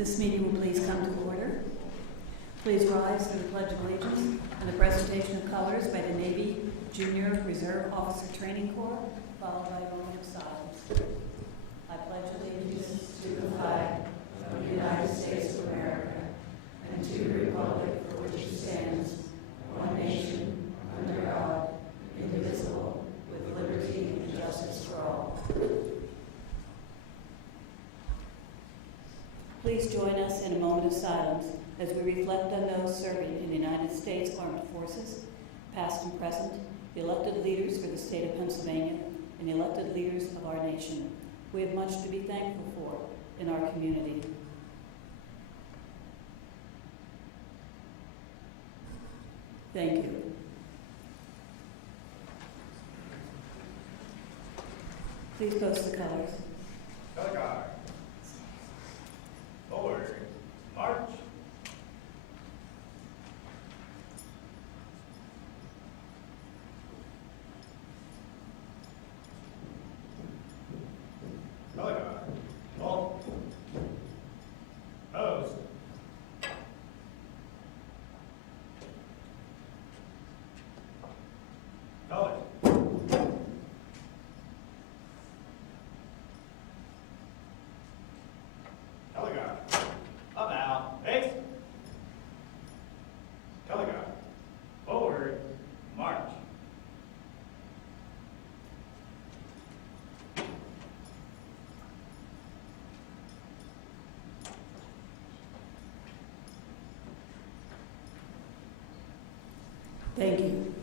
This meeting will please come to order. Please rise for the Pledge of Allegiance and the presentation of colors by the Navy Junior Reserve Officer Training Corps, followed by a moment of silence. I pledge allegiance to the flag of the United States of America and to the republic for which it stands, one nation, under God, indivisible, with liberty and justice for all. Please join us in a moment of silence as we reflect on those serving in the United States Armed Forces, past and present, the elected leaders for the state of Pennsylvania, and the elected leaders of our nation. We have much to be thankful for in our community. Thank you. Please post the colors. Color guard. Forward. March. Color guard. Halt. Pose. Color. Color guard. Up now. Face. Color guard. Forward. March. Thank you.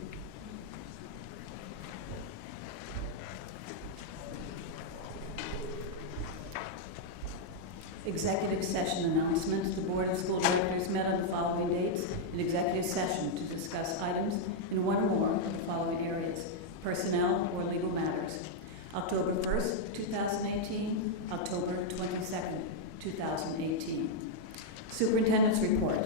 Executive session announcements. The Board of School Directors met on the following dates in executive session to discuss items in one or more of the following areas: personnel or legal matters. October 1st, 2018, October 22nd, 2018. Superintendent's report.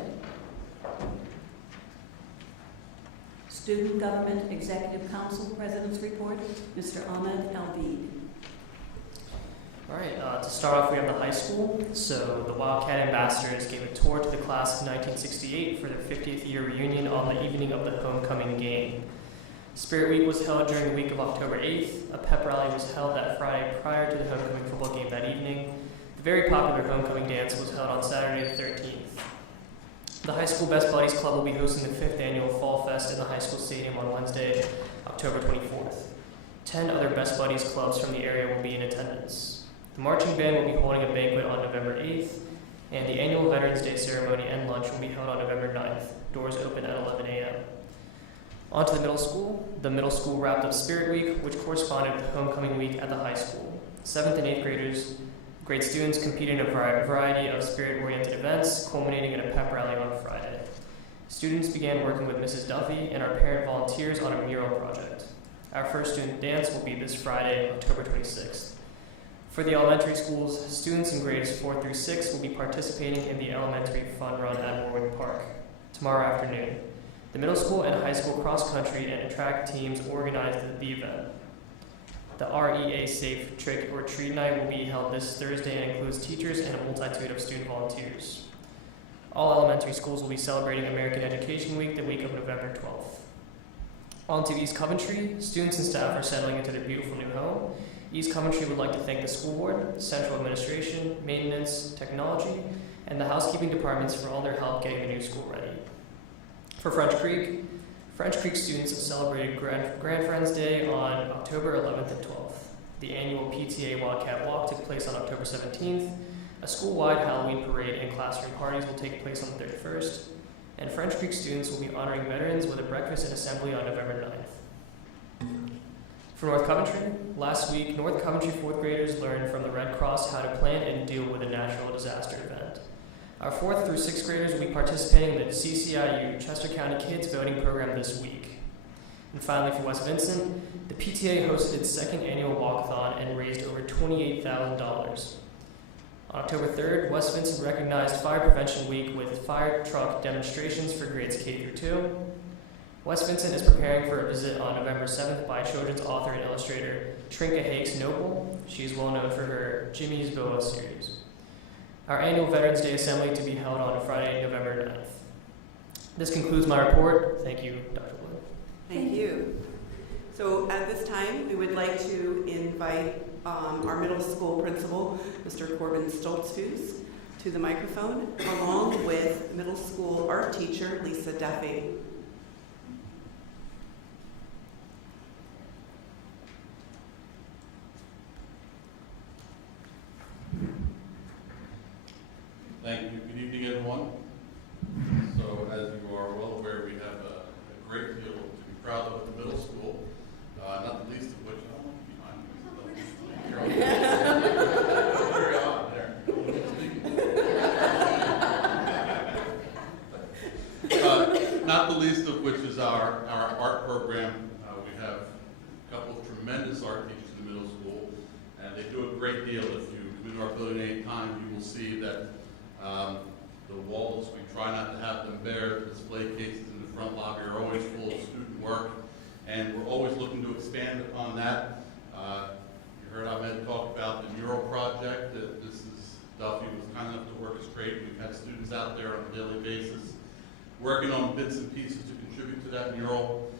Student Government Executive Council President's report, Mr. Ahmed Alveed. All right, to start off, we have the high school. So the Wildcat Ambassadors gave a tour to the class of 1968 for their 50th year reunion on the evening of the homecoming game. Spirit Week was held during the week of October 8th. A pep rally was held that Friday prior to the homecoming football game that evening. The very popular homecoming dance was held on Saturday the 13th. The High School Best Buddies Club will be hosting the 5th annual Fall Fest in the high school stadium on Wednesday, October 24th. 10 other Best Buddies clubs from the area will be in attendance. The marching band will be holding a banquet on November 8th, and the annual Veterans Day ceremony and lunch will be held on November 9th. Doors open at 11 a.m. On to the middle school. The middle school wrapped up Spirit Week, which corresponded with homecoming week at the high school. 7th and 8th grade students competed in a variety of spirit-oriented events, culminating in a pep rally on Friday. Students began working with Mrs. Duffy and our parent volunteers on a mural project. Our first student dance will be this Friday, October 26th. For the elementary schools, students in grades 4 through 6 will be participating in the elementary fun run at Warwick Park tomorrow afternoon. The middle school and high school cross-country and track teams organized the event. The REA Safe Trick or Treat Night will be held this Thursday and includes teachers and a multitude of student volunteers. All elementary schools will be celebrating American Education Week the week of November 12th. On to East Coventry. Students and staff are settling into their beautiful new home. East Coventry would like to thank the school board, central administration, maintenance, technology, and the housekeeping departments for all their help getting the new school ready. For French Creek students celebrated Grand Friends Day on October 11th and 12th. The annual PTA Wildcat Walk took place on October 17th. A school-wide Halloween parade and classroom parties will take place on the 31st. And French Creek students will be honoring veterans with a breakfast and assembly on November 9th. For North Coventry, last week, North Coventry 4th graders learned from the Red Cross how to plan and deal with a natural disaster event. Our 4th through 6th graders will be participating in the CCIU Chester County Kids Voting Program this week. And finally, for West Vincent, the PTA hosted its second annual walkathon and raised over $28,000. On October 3rd, West Vincent recognized Fire Prevention Week with fire truck demonstrations for grades K through 2. West Vincent is preparing for a visit on November 7th by children's author and illustrator Trinka Hakes Noble. She is well known for her Jimmy's Boa series. our annual Veterans Day Assembly to be held on Friday, November 9th. This concludes my report. Thank you, Dr. Wood. Thank you. So at this time, we would like to invite our middle school principal, Mr. Corbin Stoltzfus, to the microphone, along with middle school art teacher, Lisa Duffy. Thank you. Good evening, everyone. So, as you are well aware, we have a great deal to be proud of at the middle school, not the least of which, I don't want to be behind me. Carry on there. Not the least of which is our art program. We have a couple of tremendous art teachers in the middle school, and they do a great deal. If you come into our building any time, you will see that the walls, we try not to have them bare. The display cases in the front lobby are always full of student work, and we're always looking to expand upon that. You heard Ahmed talk about the mural project that Mrs. Duffy was kind enough to orchestrate. We've had students out there on a daily basis working on bits and pieces to contribute to that mural.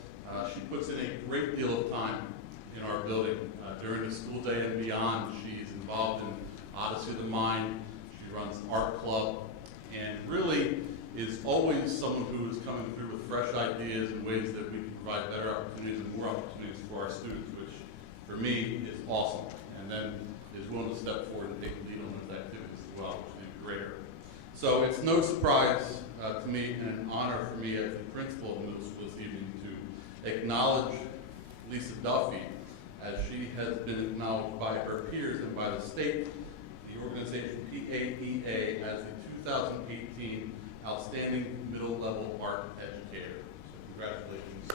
She puts in a great deal of time in our building. During the school day and beyond, she's involved in Odyssey of the Mind. She runs an art club, and really is always someone who is coming through with fresh ideas and ways that we can provide better opportunities and more opportunities for our students, which for me is awesome. And then is willing to step forward and take the lead on those activities as well, which is even greater. So it's no surprise to me and an honor for me as the principal of the middle school this evening to acknowledge Lisa Duffy, as she has been acknowledged by her peers and by the state, the organization PAEA, as the 2018 Outstanding Middle Level Art Educator. So congratulations.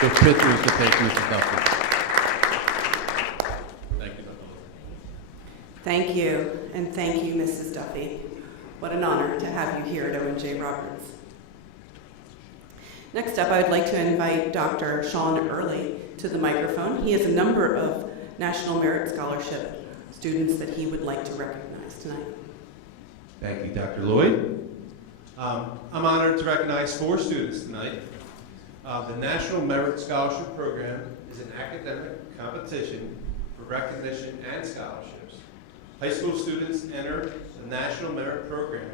The pictures to take, Mr. Duffy. Thank you, Dr. Lewis. Thank you, and thank you, Mrs. Duffy. What an honor to have you here at Owen J. Roberts. Next up, I would like to invite Dr. Sean Early to the microphone. He has a number of National Merit Scholarship students that he would like to recognize tonight. Thank you, Dr. Lloyd. I'm honored to recognize 4 students tonight. The National Merit Scholarship Program is an academic competition for recognition and scholarships. High school students enter the National Merit Program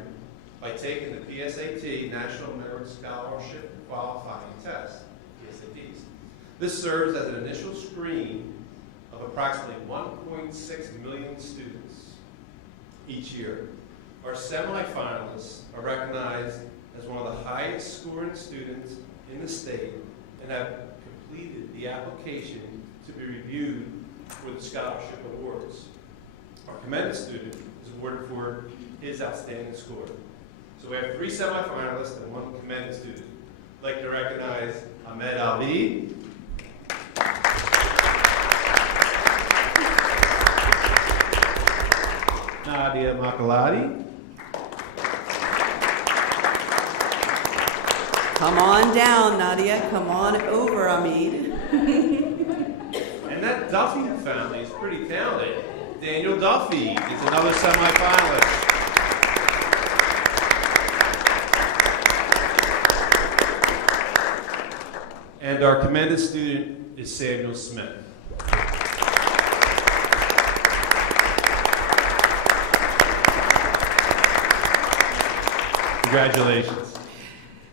by taking the PSAT National Merit Scholarship Qualifying Test, PSATs. This serves as an initial screen of approximately 1.6 million students each year. Our semifinalists are recognized as one of the highest scoring students in the state and have completed the application to be reviewed for the scholarship awards. Our commended student is awarded for his outstanding score. So we have 3 semifinalists and 1 commended student. I'd like to recognize Ahmed Ali, Nadia Makaladi, Come on down, Nadia. Come on over, Amid. and that Duffy family is pretty talented. Daniel Duffy is another semifinalist. And our commended student is Samuel Smith. Congratulations.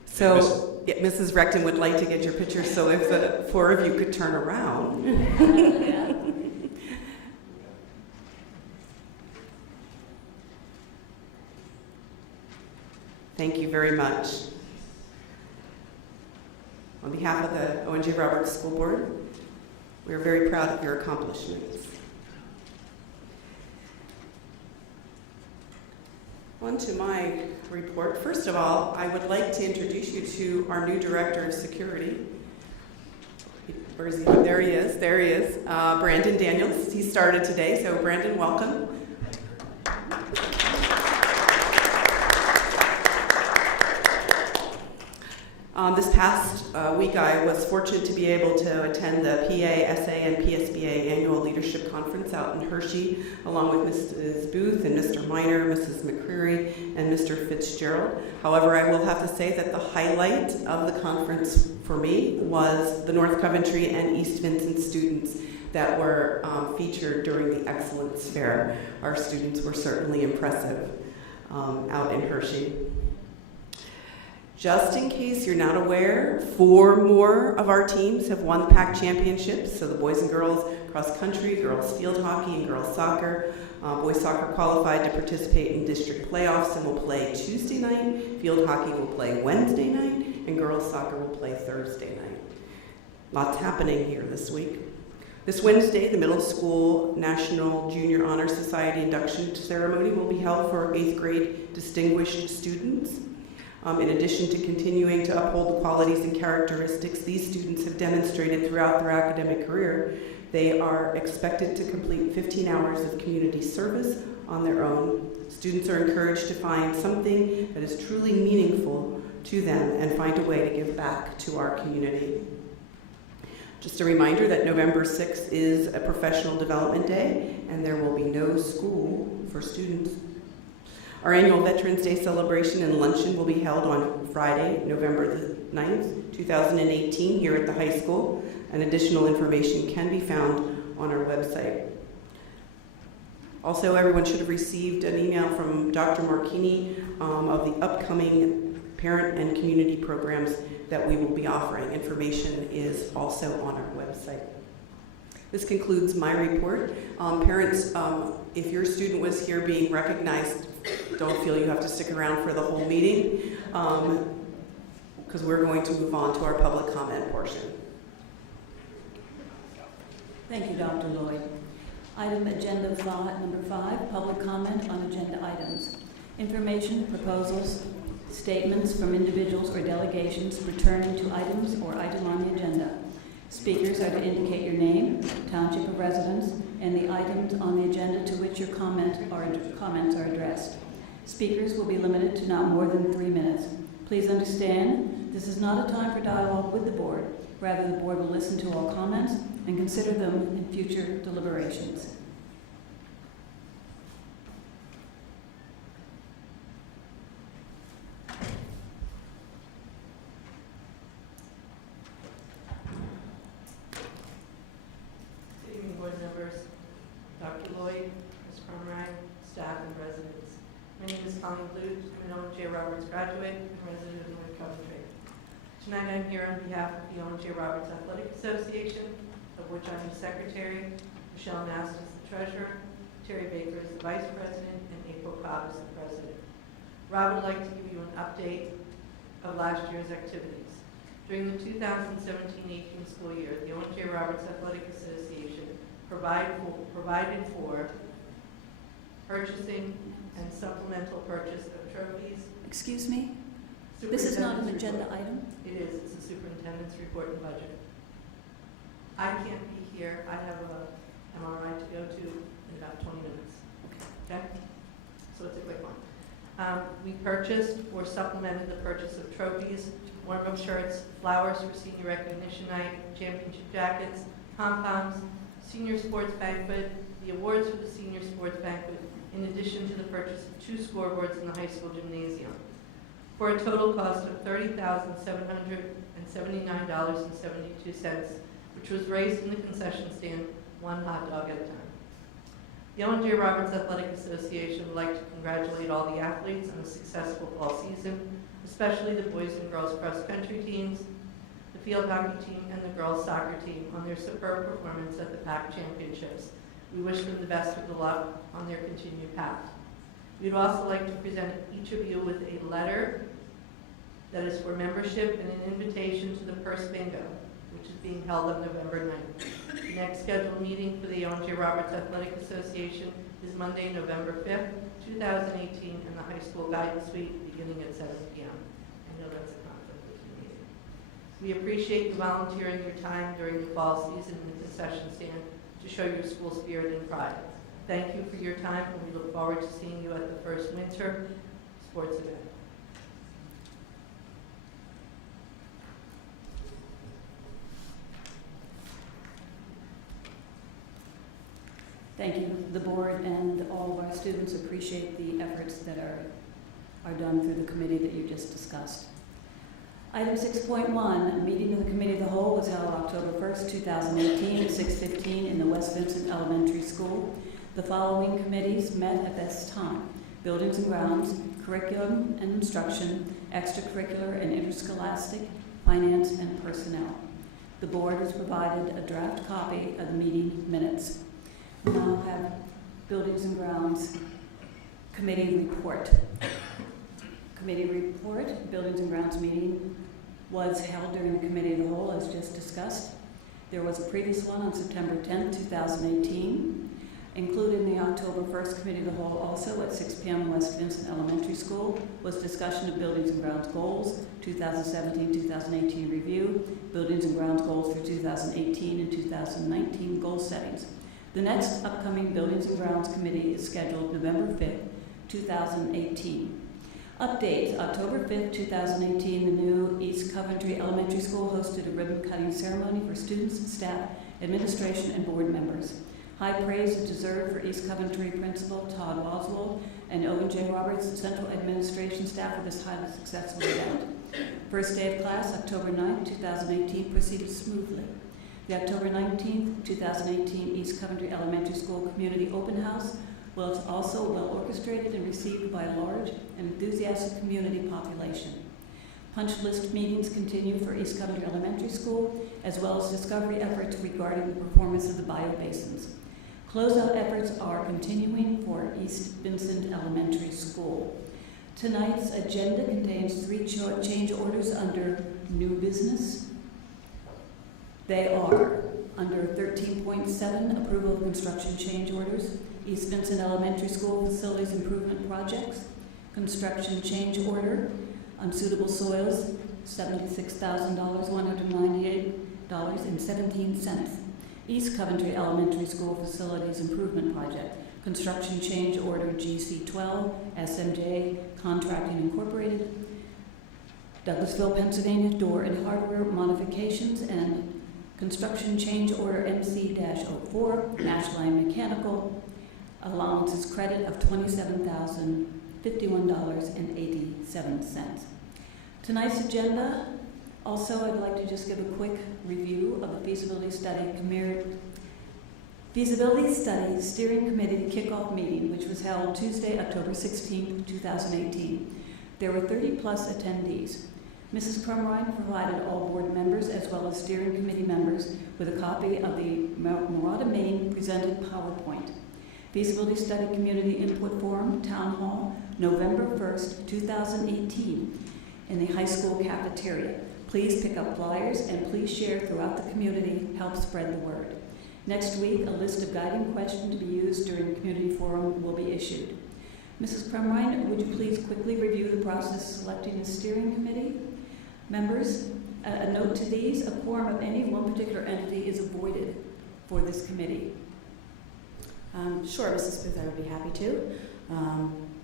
So, yeah, Mrs. Recton would like to get your picture, so if the 4 of you could turn around. Thank you very much. On behalf of the Owen J. Roberts School Board, we are very proud of your accomplishments. On to my report. First of all, I would like to introduce you to our new Director of Security. Where is he? There he is. There he is. Brandon Daniels. He started today, so Brandon, welcome. This past week, I was fortunate to be able to attend the PA, SA, and PSBA Annual Leadership Conference out in Hershey, along with Mrs. Booth and Mr. Miner, Mrs. McCreary, and Mr. Fitzgerald. However, I will have to say that the highlight of the conference for me was the North Coventry and East Vincent students that were featured during the Excellence Fair. Our students were certainly impressive out in Hershey. Just in case you're not aware, 4 more of our teams have won the PAC championships. So the boys and girls cross country, girls field hockey, and girls soccer. Boys soccer qualified to participate in district playoffs and will play Tuesday night. Field hockey will play Wednesday night, and girls soccer will play Thursday night. Lots happening here this week. This Wednesday, the Middle School National Junior Honor Society induction ceremony will be held for 8th grade distinguished students. In addition to continuing to uphold the qualities and characteristics these students have demonstrated throughout their academic career, they are expected to complete 15 hours of community service on their own. Students are encouraged to find something that is truly meaningful to them and find a way to give back to our community. Just a reminder that November 6th is a professional development day, and there will be no school for students. Our annual Veterans Day celebration and luncheon will be held on Friday, November the 9th, 2018, here at the high school, and additional information can be found on our website. Also, everyone should have received an email from Dr. Marchini of the upcoming parent and community programs that we will be offering. Information is also on our website. This concludes my report. Parents, if your student was here being recognized, don't feel you have to stick around for the whole meeting, because we're going to move on to our public comment portion. Thank you, Dr. Lloyd. Item agenda number 5, public comment on agenda items. Information, proposals, statements from individuals or delegations returning to items or item on the agenda. Speakers are to indicate your name, township of residence, and the items on the agenda to which your comments are addressed. Speakers will be limited to not more than 3 minutes. Please understand, this is not a time for dialogue with the board. Rather, the board will listen to all comments and consider them in future deliberations. Good evening, board members, Dr. Lloyd, Ms. Cromrag, staff, and residents. My name is Colleen Blue. I'm an Owen J. Roberts graduate and resident of North Coventry. Tonight I'm here on behalf of the Owen J. Roberts Athletic Association, of which I'm the secretary, Michelle Mast is the treasurer, Terry Baker is the vice president, and April Cobb is the president. Rob would like to give you an update of last year's activities. During the 2017-18 school year, the Owen J. Roberts Athletic Association provided for purchasing and supplemental purchase of trophies. Excuse me? This is not an agenda item? It is. It's the superintendent's report and budget. I can't be here. I have a MRI to go to in about 20 minutes. Okay? So it's a quick one. We purchased or supplemented the purchase of trophies, warm-up shirts, flowers for senior recognition night, championship jackets, pom-poms, senior sports banquet, the awards for the senior sports banquet, in addition to the purchase of 2 scoreboards in the high school gymnasium, for a total cost of $30,779.72, which was raised in the concession stand 1 hot dog at a time. The Owen J. Roberts Athletic Association would like to congratulate all the athletes on a successful fall season, especially the boys and girls cross-country teams, the field hockey team, and the girls soccer team on their superb performance at the PAC championships. We wish them the best of the luck on their continued path. We'd also like to present each of you with a letter that is for membership and an invitation to the Purse Bingo, which is being held on November 9th. The next scheduled meeting for the Owen J. Roberts Athletic Association is Monday, November 5th, 2018, in the high school guidance suite beginning at 7 p.m. I know that's a conflict with your meeting. We appreciate you volunteering your time during the fall season in the concession stand to show your school spirit and pride. Thank you for your time, and we look forward to seeing you at the first winter sports event. Thank you. The board and all of our students appreciate the efforts that are done through the committee that you just discussed. Item 6.1, a meeting of the Committee of the Whole was held October 1st, 2018 at 6:15 in the West Vincent Elementary School. The following committees met at this time: Buildings and Grounds, Curriculum and Instruction, Extracurricular and Interscholastic, Finance, and Personnel. The board was provided a draft copy of the meeting minutes. We now have Buildings and Grounds Committee report. Committee report, Buildings and Grounds meeting was held during the Committee of the Whole, as just discussed. There was a previous one on September 10th, 2018. Included in the October 1st Committee of the Whole, also at 6 p.m. West Vincent Elementary School, was discussion of Buildings and Grounds goals, 2017-2018 review, Buildings and Grounds goals for 2018 and 2019 goal settings. The next upcoming Buildings and Grounds Committee is scheduled November 5th, 2018. Updates: October 5th, 2018, the new East Coventry Elementary School hosted a ribbon-cutting ceremony for students, staff, administration, and board members. High praise is deserved for East Coventry Principal Todd Oswald and Owen J. Roberts, Central Administration staff for this highly successful event. First day of class, October 9th, 2018, proceeded smoothly. The October 19th, 2018 East Coventry Elementary School Community Open House was also well orchestrated and received by a large and enthusiastic community population. Punch list meetings continue for East Coventry Elementary School, as well as discovery efforts regarding the performance of the biobasins. Closeout efforts are continuing for East Vincent Elementary School. Tonight's agenda contains 3 change orders under new business. They are under 13.7, approval of construction change orders, East Vincent Elementary School facilities improvement projects, construction change order, unsuitable soils, $76,000, $198.17. East Coventry Elementary School facilities improvement project, construction change order GC12, SMJ Contracting Incorporated, Douglasville, Pennsylvania, door and hardware modifications, and construction change order MC-04, Ashline Mechanical, allowances credit of $27,051.87. Tonight's agenda, also I'd like to just give a quick review of the feasibility study steering committee kickoff meeting, which was held Tuesday, October 16, 2018. There were 30 plus attendees. Mrs. Crumrine provided all board members as well as steering committee members with a copy of the Marauda, Maine presented PowerPoint. Feasibility Study Community Input Forum, Town Hall, November 1st, 2018, in the high school cafeteria. Please pick up flyers and please share throughout the community, help spread the word. Next week, a list of guiding questions to be used during the community forum will be issued. Mrs. Crumrine, would you please quickly review the process of selecting the steering committee members? A note to these: a quorum of any one particular entity is avoided for this committee. Sure, Mrs. Booth, I would be happy to.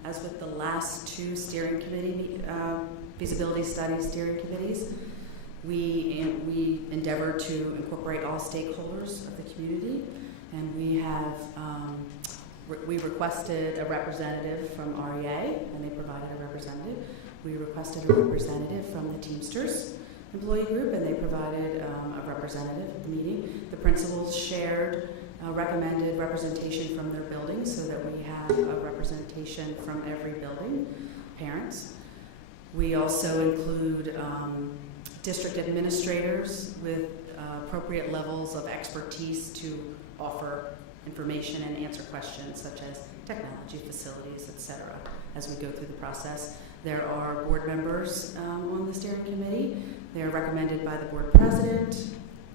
As with the last 2 steering committee, feasibility study steering committees, we endeavor to incorporate all stakeholders of the community, and we have we requested a representative from REA, and they provided a representative. We requested a representative from the Teamsters employee group, and they provided a representative at the meeting. The principals shared recommended representation from their buildings so that we have a representation from every building, parents. We also include district administrators with appropriate levels of expertise to offer information and answer questions such as technology, facilities, etc. as we go through the process. There are board members on the steering committee. They are recommended by the board president.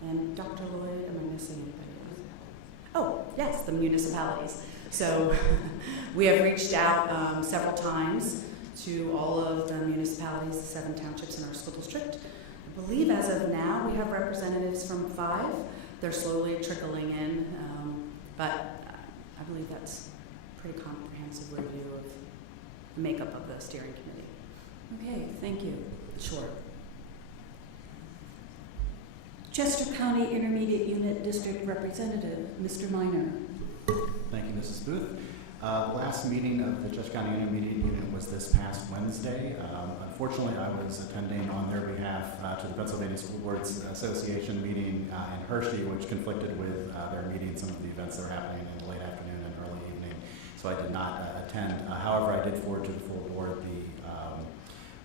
And Dr. Lloyd, am I missing anybody else? Oh, yes, the municipalities. So we have reached out several times to all of the municipalities, the 7 townships in our school district. I believe as of now we have representatives from 5. They're slowly trickling in, but I believe that's a pretty comprehensive review of the makeup of the steering committee. Okay, thank you. Sure. Chester County Intermediate Unit District Representative, Mr. Minor. Thank you, Mrs. Booth. The last meeting of the Dutchess County Intermediate Union was this past Wednesday. Unfortunately, I was attending on their behalf to the Pennsylvania School Boards Association meeting in Hershey, which conflicted with their meeting, some of the events that were happening in the late afternoon and early evening. So I did not attend. However, I did forward to the full board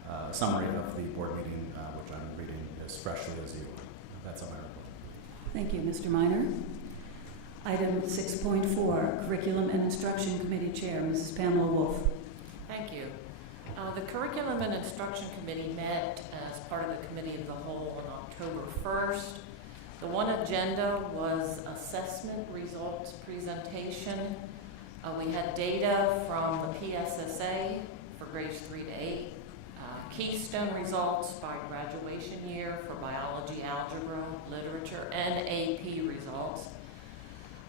the summary of the board meeting, which I'm reading as freshly as you are. That's on my report. Thank you, Mr. Minor. Item 6.4, Curriculum and Instruction Committee Chair, Mrs. Pamela Wolf. Thank you. The Curriculum and Instruction Committee met as part of the Committee of the Whole on October 1st. The one agenda was assessment results presentation. We had data from the PSSA for grades 3 to 8, Keystone results by graduation year for biology, algebra, literature, and AP results.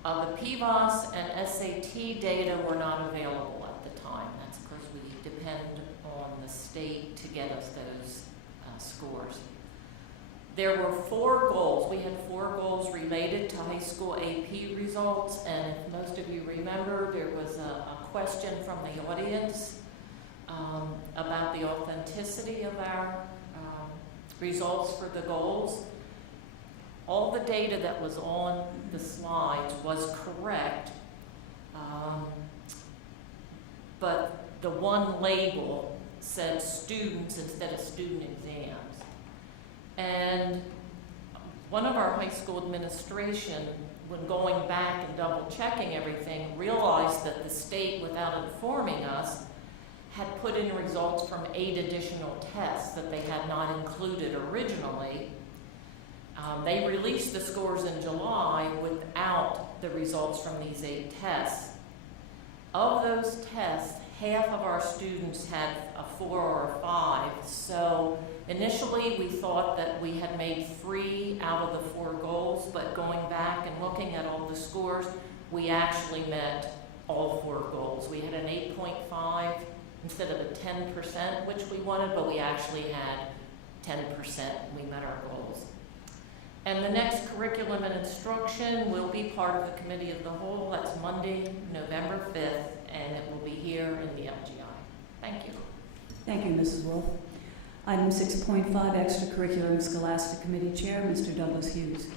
The PVOS and SAT data were not available at the time. That's because we depend on the state to get us those scores. There were 4 goals. We had 4 goals related to high school AP results, and if most of you remember, there was a question from the audience about the authenticity of our results for the goals. All the data that was on the slides was correct, but the one label said students instead of student exams. And one of our high school administration, when going back and double checking everything, realized that the state, without informing us, had put in results from 8 additional tests that they had not included originally. They released the scores in July without the results from these 8 tests. Of those tests, half of our students had a 4 or a 5. So initially we thought that we had made 3 out of the 4 goals, but going back and looking at all the scores, we actually met all 4 goals. We had an 8.5 instead of a 10%, which we wanted, but we actually had 10%. We met our goals. And the next curriculum and instruction will be part of the Committee of the Whole. That's Monday, November 5th, and it will be here in the LGI. Thank you. Thank you, Mrs. Wolf. Item 6.5, Extracurricular and Scholastic Committee Chair, Mr. Douglas Hughes.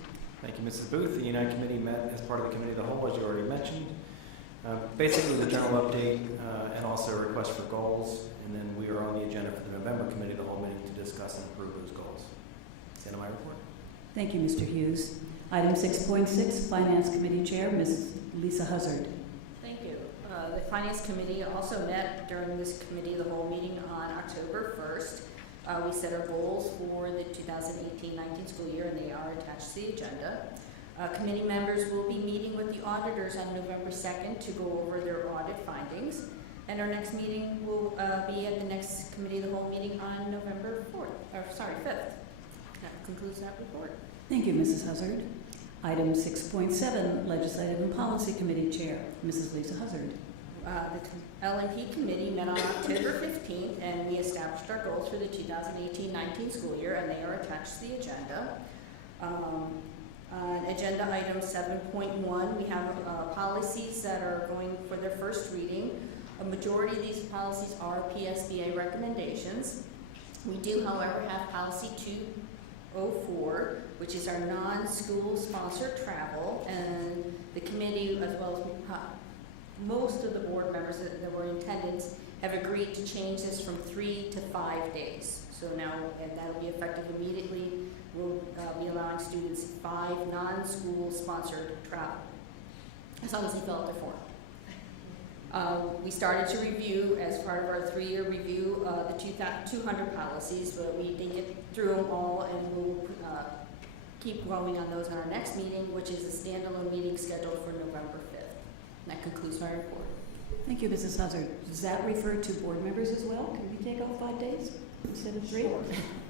Thank you, Mrs. Booth. The Unite Committee met as part of the Committee of the Whole, as you already mentioned. Basically, the general update and also a request for goals, and then we are on the agenda for the November Committee of the Whole meeting to discuss and approve those goals. That's the end of my report. Thank you, Mr. Hughes. Item 6.6, Finance Committee Chair, Ms. Lisa Huzzard. Thank you. The Finance Committee also met during this Committee of the Whole meeting on October 1st. We set our goals for the 2018-19 school year, and they are attached to the agenda. Committee members will be meeting with the auditors on November 2nd to go over their audit findings. And our next meeting will be at the next Committee of the Whole meeting on November 5th. That concludes that report. Thank you, Mrs. Huzzard. Item 6.7, Legislative and Policy Committee Chair, Mrs. Lisa Huzzard. The L&P Committee met on October 15th, and we established our goals for the 2018-19 school year, and they are attached to the agenda. On agenda item 7.1, we have policies that are going for their first reading. A majority of these policies are PSBA recommendations. We do, however, have policy 204, which is our non-school sponsored travel, and the committee, as well as most of the board members that were in attendance, have agreed to change this from 3 to 5 days. So now, and that'll be effective immediately. We'll be allowing students 5 non-school sponsored travel, as long as they fill out their form. We started to review, as part of our 3-year review, the 200 policies, but we didn't get through them all, and we'll keep going on those in our next meeting, which is a standalone meeting scheduled for November 5th. And that concludes my report. Thank you, Mrs. Huzzard. Does that refer to board members as well? Can we take all 5 days instead of 3? Sure.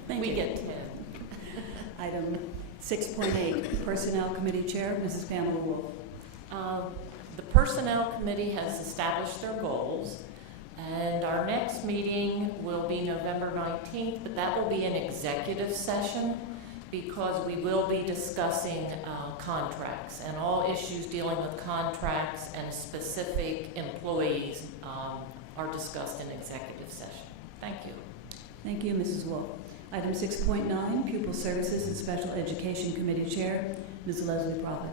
Thank We you. get 10. Item 6.8, Personnel Committee Chair, Mrs. Pamela Wolf. The Personnel Committee has established their goals, and our next meeting will be November 19th, but that will be an executive session. because we will be discussing contracts, and all issues dealing with contracts and specific employees are discussed in executive session. Thank you. Thank you, Mrs. Wolf. Item 6.9, Pupil Services and Special Education Committee Chair, Ms. Leslie Prophet.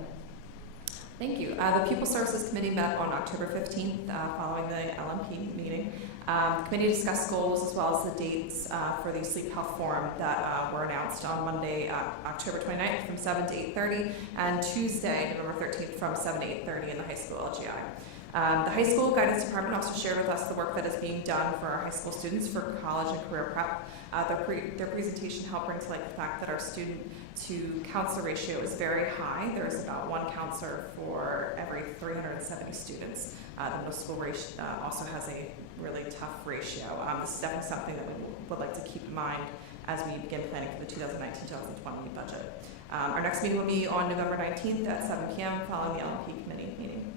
Thank you. The Pupil Services Committee met on October 15th following the LMP meeting. The committee discussed goals as well as the dates for the Sleep Health Forum that were announced on Monday, October 29th from 7 to 8:30 and Tuesday, November 13th from 7 to 8:30 in the high school LGI. The high school guidance department also shared with us the work that is being done for our high school students for college and career prep. Their presentation helped bring to light the fact that our student to counselor ratio is very high. There is about one counselor for every 370 students. The middle school ratio also has a really tough ratio. This is definitely something that we would like to keep in mind as we begin planning for the 2019-2020 budget. Our next meeting will be on November 19th at 7 p.m. following the LMP committee meeting.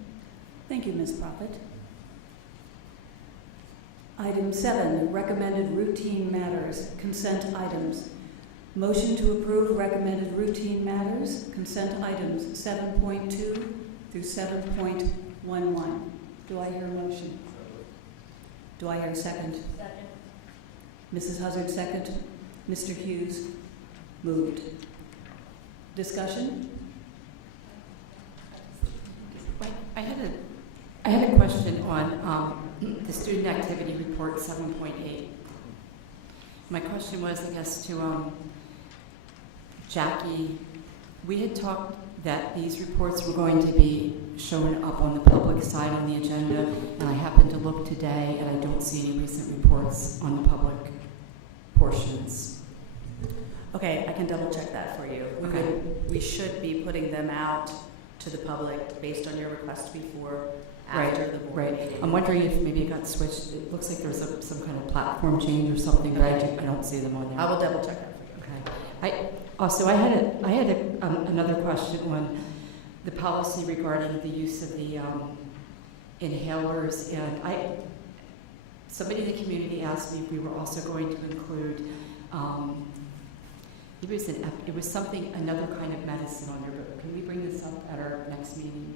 Thank you, Ms. Prophet. Item 7, Recommended Routine Matters, Consent Items. Motion to approve recommended routine matters, consent items 7.2 through 7.11. Do I hear a motion? Do I hear a second? Second. Mrs. Huzzard, second. Mr. Hughes, moved. Discussion? I had a question on the student activity report 7.8. My question was, I guess, to Jackie. We had talked that these reports were going to be shown up on the public side on the agenda, and I happened to look today, and I don't see any recent reports on the public portions. Okay, I can double check that for you. We should be putting them out to the public based on your request before, after the board meeting. I'm wondering if maybe it got switched. It looks like there's some kind of platform change or something, but I don't see them on there. I will double check that for you. Okay. I had another question on the policy regarding the use of the inhalers, and somebody in the community asked me if we were also going to include it was something, another kind of medicine on there, but can we bring this up at our next meeting?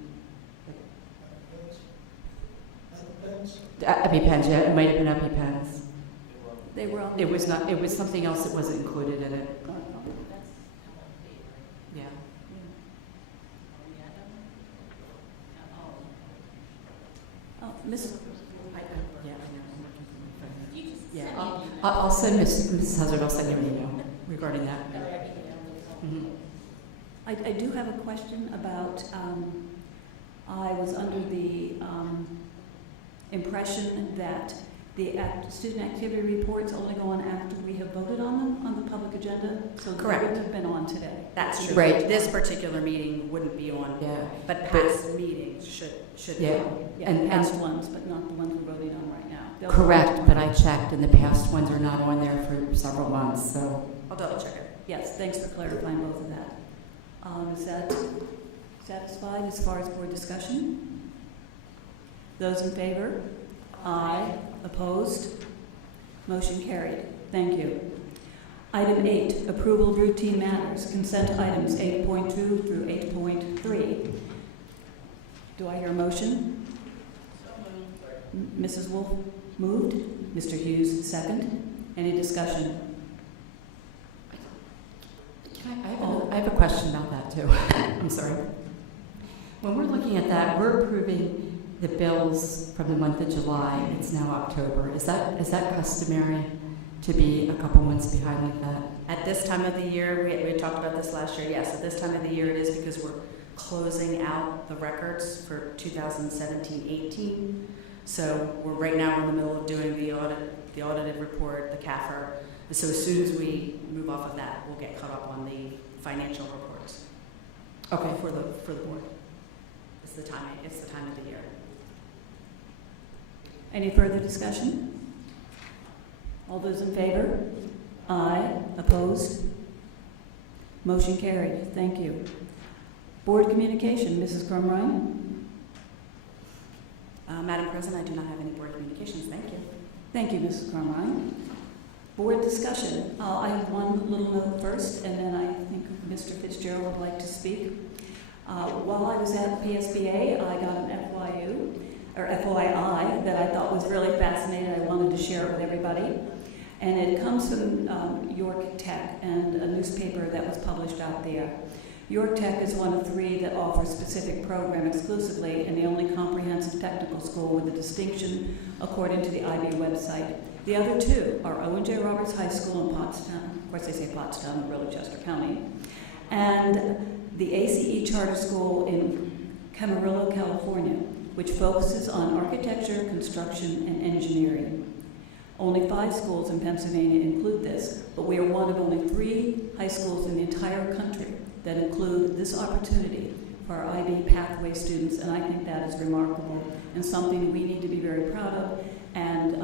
EpiPens, yeah, it might have been EpiPens. They were on. It was not, it was something else that wasn't included in it. Yeah. Oh, Mrs. I'll send Mrs. Hazard, I'll send you an email regarding that. Mm-hmm. I do have a question about, I was under the impression that the student activity reports only go on after we have voted on them on the public agenda, so they Correct. wouldn't have been on today. That's true. Right. This particular meeting wouldn't be on, but past meetings should be Yeah. on. Yeah, And- past ones, but not the ones we're voting on right now. They'll go Correct, on but I checked, and the past ones are not on there for several months, so. I'll double check it. Yes, thanks for clarifying both of that. Is that satisfied as far as board discussion? Those in favor? Aye. Opposed? Motion carried. Thank you. Item 8, approval of routine matters, consent items 8.2 through 8.3. Do I hear a motion? Mrs. Wolf moved. Mr. Hughes, second. Any discussion? I have a question about that too. I'm sorry. When we're looking at that, we're approving the bills from the month of July. It's now October. Is that customary to be a couple months behind like that? At this time of the year, we had talked about this last year, yes, at this time of the year it is because we're closing out the records for 2017-18. So we're right now in the middle of doing the audited report, the CAFR. And so as soon as we move off of that, we'll get caught up on the financial reports. Okay. For the board. It's the time of the year. Any further discussion? All those in favor? Aye. Opposed? Motion carried. Thank you. Board communication, Mrs. Crumrine. Madam President, I do not have any board communications. Thank you. Thank you, Mrs. Crumrine. Board discussion. I have one little note first, and then I think Mr. Fitzgerald would like to speak. While I was at PSBA, I got an FYI that I thought was really fascinating. I wanted to share it with everybody. And it comes from York Tech and a newspaper that was published out there. York Tech is one of 3 that offers specific program exclusively and the only comprehensive technical school with a distinction according to the IB website. The other 2 are Owen J. Roberts High School in Pottstown, of course they say Pottstown, really Chester County, and the ACE Charter School in Camarillo, California, which focuses on architecture, construction, and engineering. Only 5 schools in Pennsylvania include this, but we are one of only 3 high schools in the entire country that include this opportunity for our IB pathway students, and I think that is remarkable and something we need to be very proud of and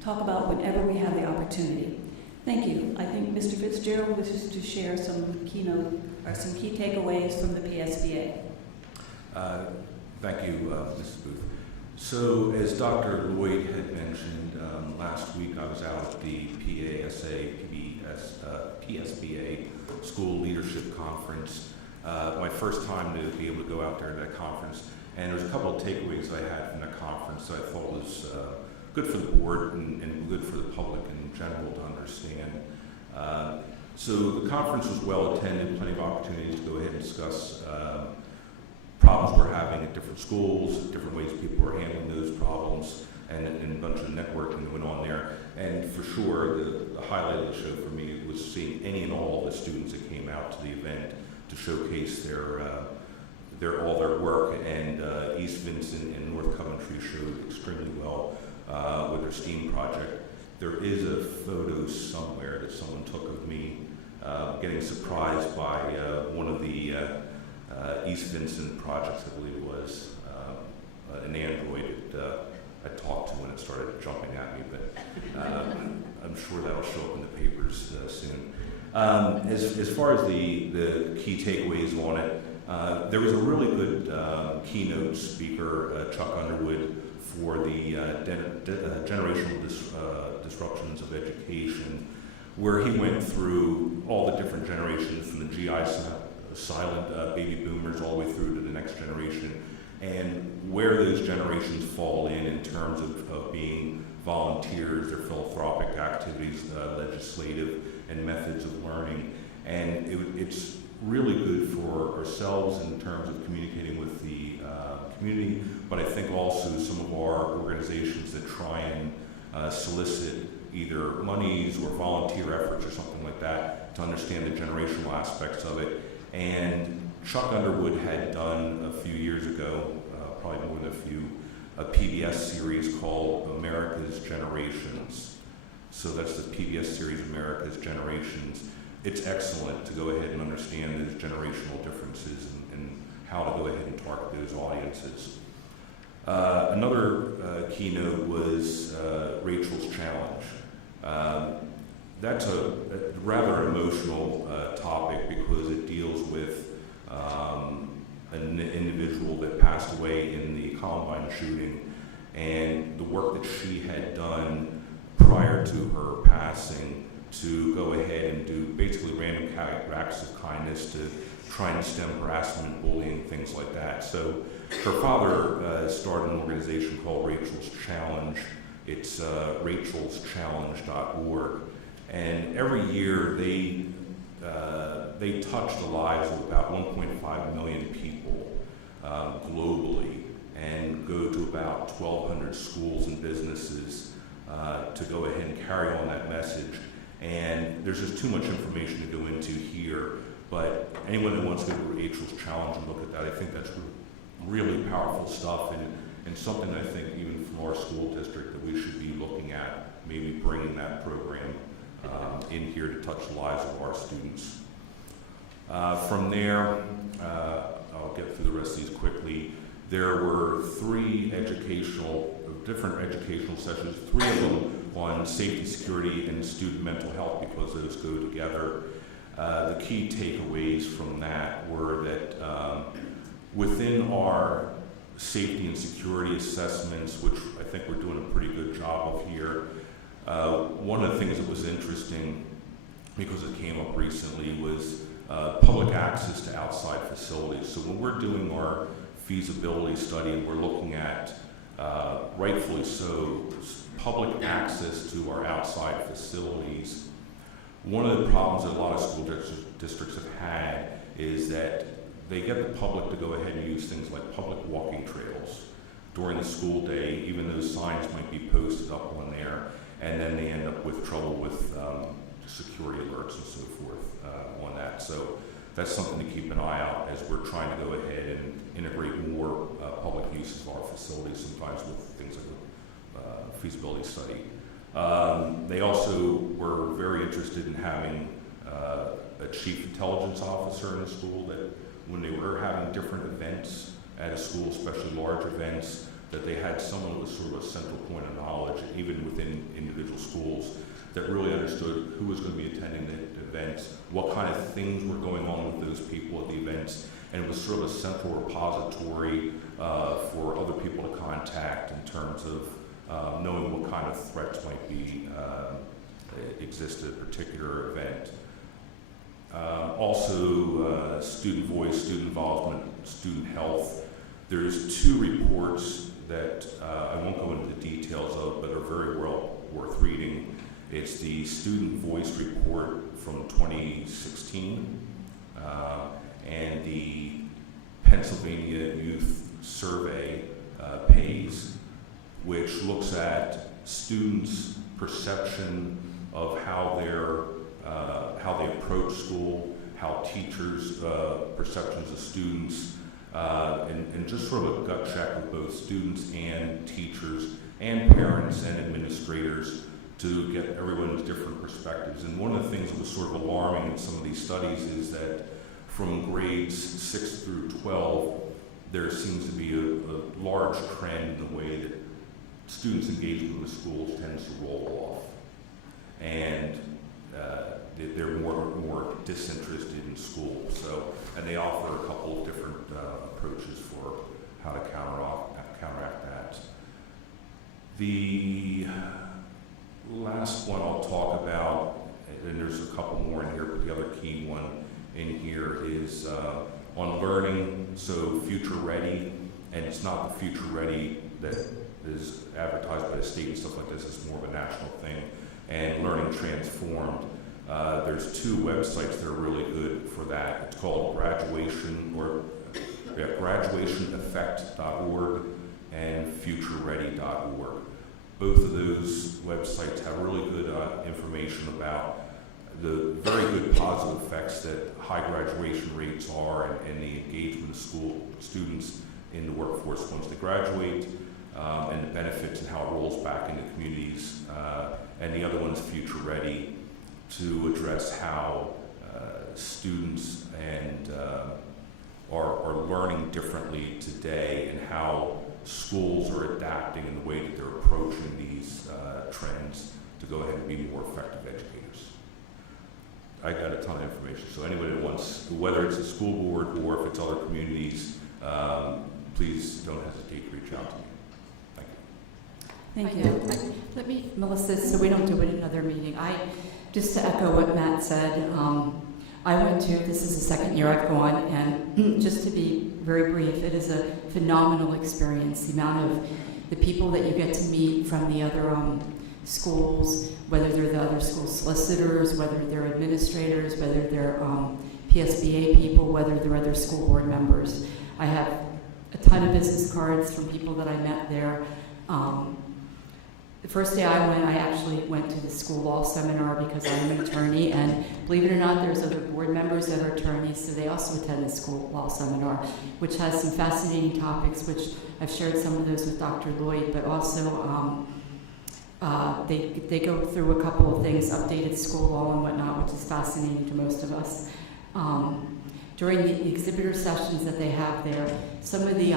talk about whenever we have the opportunity. Thank you. I think Mr. Fitzgerald wishes to share some key takeaways from the PSBA. Thank you, Mrs. Booth. So, as Dr. Lloyd had mentioned, last week I was out at the PSBA School Leadership Conference. My first time to be able to go out there to that conference, and there's a couple of takeaways I had from that conference that I thought was good for the board and good for the public in general to understand. So the conference was well attended, plenty of opportunities to go ahead and discuss problems we're having at different schools, different ways people are handling those problems, and a bunch of networking going on there. And for sure, the highlight of the show for me was seeing any and all of the students that came out to the event to showcase all their work. And East Vincent and North Coventry showed extremely well with their STEAM project. There is a photo somewhere that someone took of me getting surprised by one of the East Vincent projects, I believe it was, an android that I talked to when it started jumping at me, but I'm sure that'll show up in the papers soon. As far as the key takeaways on it, there was a really good keynote speaker, Chuck Underwood, for the generational disruptions of education, where he went through all the different generations from the GI silent baby boomers all the way through to the next generation, and where those generations fall in terms of being volunteers, their philanthropic activities, legislative, and methods of learning. And it's really good for ourselves in terms of communicating with the community, but I think also some of our organizations that try and solicit either monies or volunteer efforts or something like that to understand the generational aspects of it. And Chuck Underwood had done a few years ago, probably more than a PBS series called America's Generations. So that's the PBS series, America's Generations. It's excellent to go ahead and understand those generational differences and how to go ahead and target those audiences. Another keynote was Rachel's Challenge. That's a rather emotional topic because it deals with an individual that passed away in the Columbine shooting, and the work that she had done prior to her passing to go ahead and do basically random acts of kindness to try and stem harassment, bullying, things like that. So her father started an organization called Rachel's Challenge. It's rachelschallenge.org. And every year they touch the lives of about 1.5 million people globally and go to about 1,200 schools and businesses to go ahead and carry on that message. And there's just too much information to go into here, but anyone that wants to go to Rachel's Challenge and look at that, I think that's really powerful stuff and something I think even from our school district that we should be looking at, maybe bringing that program in here to touch the lives of our students. From there, I'll get through the rest of these quickly. There were different educational sessions, 3 of them on safety, security, and student mental health because those go together. The key takeaways from that were that within our safety and security assessments, which I think we're doing a pretty good job of here, One of the things that was interesting, because it came up recently, was public access to outside facilities. So when we're doing our feasibility study and we're looking at, rightfully so, public access to our outside facilities, one of the problems that a lot of school districts have had is that they get the public to go ahead and use things like public walking trails during the school day, even though signs might be posted up on there, and then they end up with trouble with security alerts and so forth on that. So that's something to keep an eye out as we're trying to go ahead and integrate more public uses of our facilities, sometimes with things like a feasibility study. They also were very interested in having a chief intelligence officer in the school, that when they were having different events at a school, especially large events, that they had someone who was sort of a central point of knowledge, even within individual schools, that really understood who was going to be attending the events, what kind of things were going on with those people at the events, and it was sort of a central repository for other people to contact in terms of knowing what kind of threats might be exist at a particular event. Also, student voice, student involvement, student health. There's 2 reports that I won't go into the details of, but are very well worth reading. It's the Student Voice Report from 2016 and the Pennsylvania Youth Survey PAYS, which looks at students' perception of how they approach school, how teachers' perceptions of students, and just sort of a gut check with both students and teachers and parents and administrators to get everyone's different perspectives. And one of the things that was sort of alarming in some of these studies is that from grades 6 through 12, there seems to be a large trend in the way that students' engagement in the schools tends to roll off. And they're more disinterested in school. So, and they offer a couple of different approaches for how to counteract that. The last one I'll talk about, and there's a couple more in here, but the other key one in here is on learning, so Future Ready, and it's not the Future Ready that is advertised by the state and stuff like this, it's more of a national thing, and Learning Transformed. There's 2 websites that are really good for that. It's called graduationeffect.org and futureready.org. Both of those websites have really good information about the very good positive effects that high graduation rates are and the engagement of school students in the workforce once they graduate, and the benefits and how it rolls back into communities. And the other one is Future Ready, to address how students and are learning differently today, and how schools are adapting in the way that they're approaching these trends to go ahead and be more effective educators. I got a ton of information, so anybody that wants, whether it's a school board or if it's other communities, please don't hesitate to reach out to me. Thank you. Let me, Melissa, so we don't do it in another meeting. Just to echo what Matt said, I went to, this is the 2nd year I've gone, and just to be very brief, it is a phenomenal experience. The amount of the people that you get to meet from the other schools, whether they're the other school solicitors, whether they're administrators, whether they're PSBA people, whether they're other school board members. I have a ton of business cards from people that I met there. The first day I actually went to the school law seminar because I'm an attorney, and believe it or not, there's other board members that are attorneys, so they also attend the school law seminar, which has some fascinating topics, which I've shared some of those with Dr. Lloyd, but also they go through a couple of things, updated school law and whatnot, which is fascinating to most of us. During the exhibitor sessions that they have there, some of the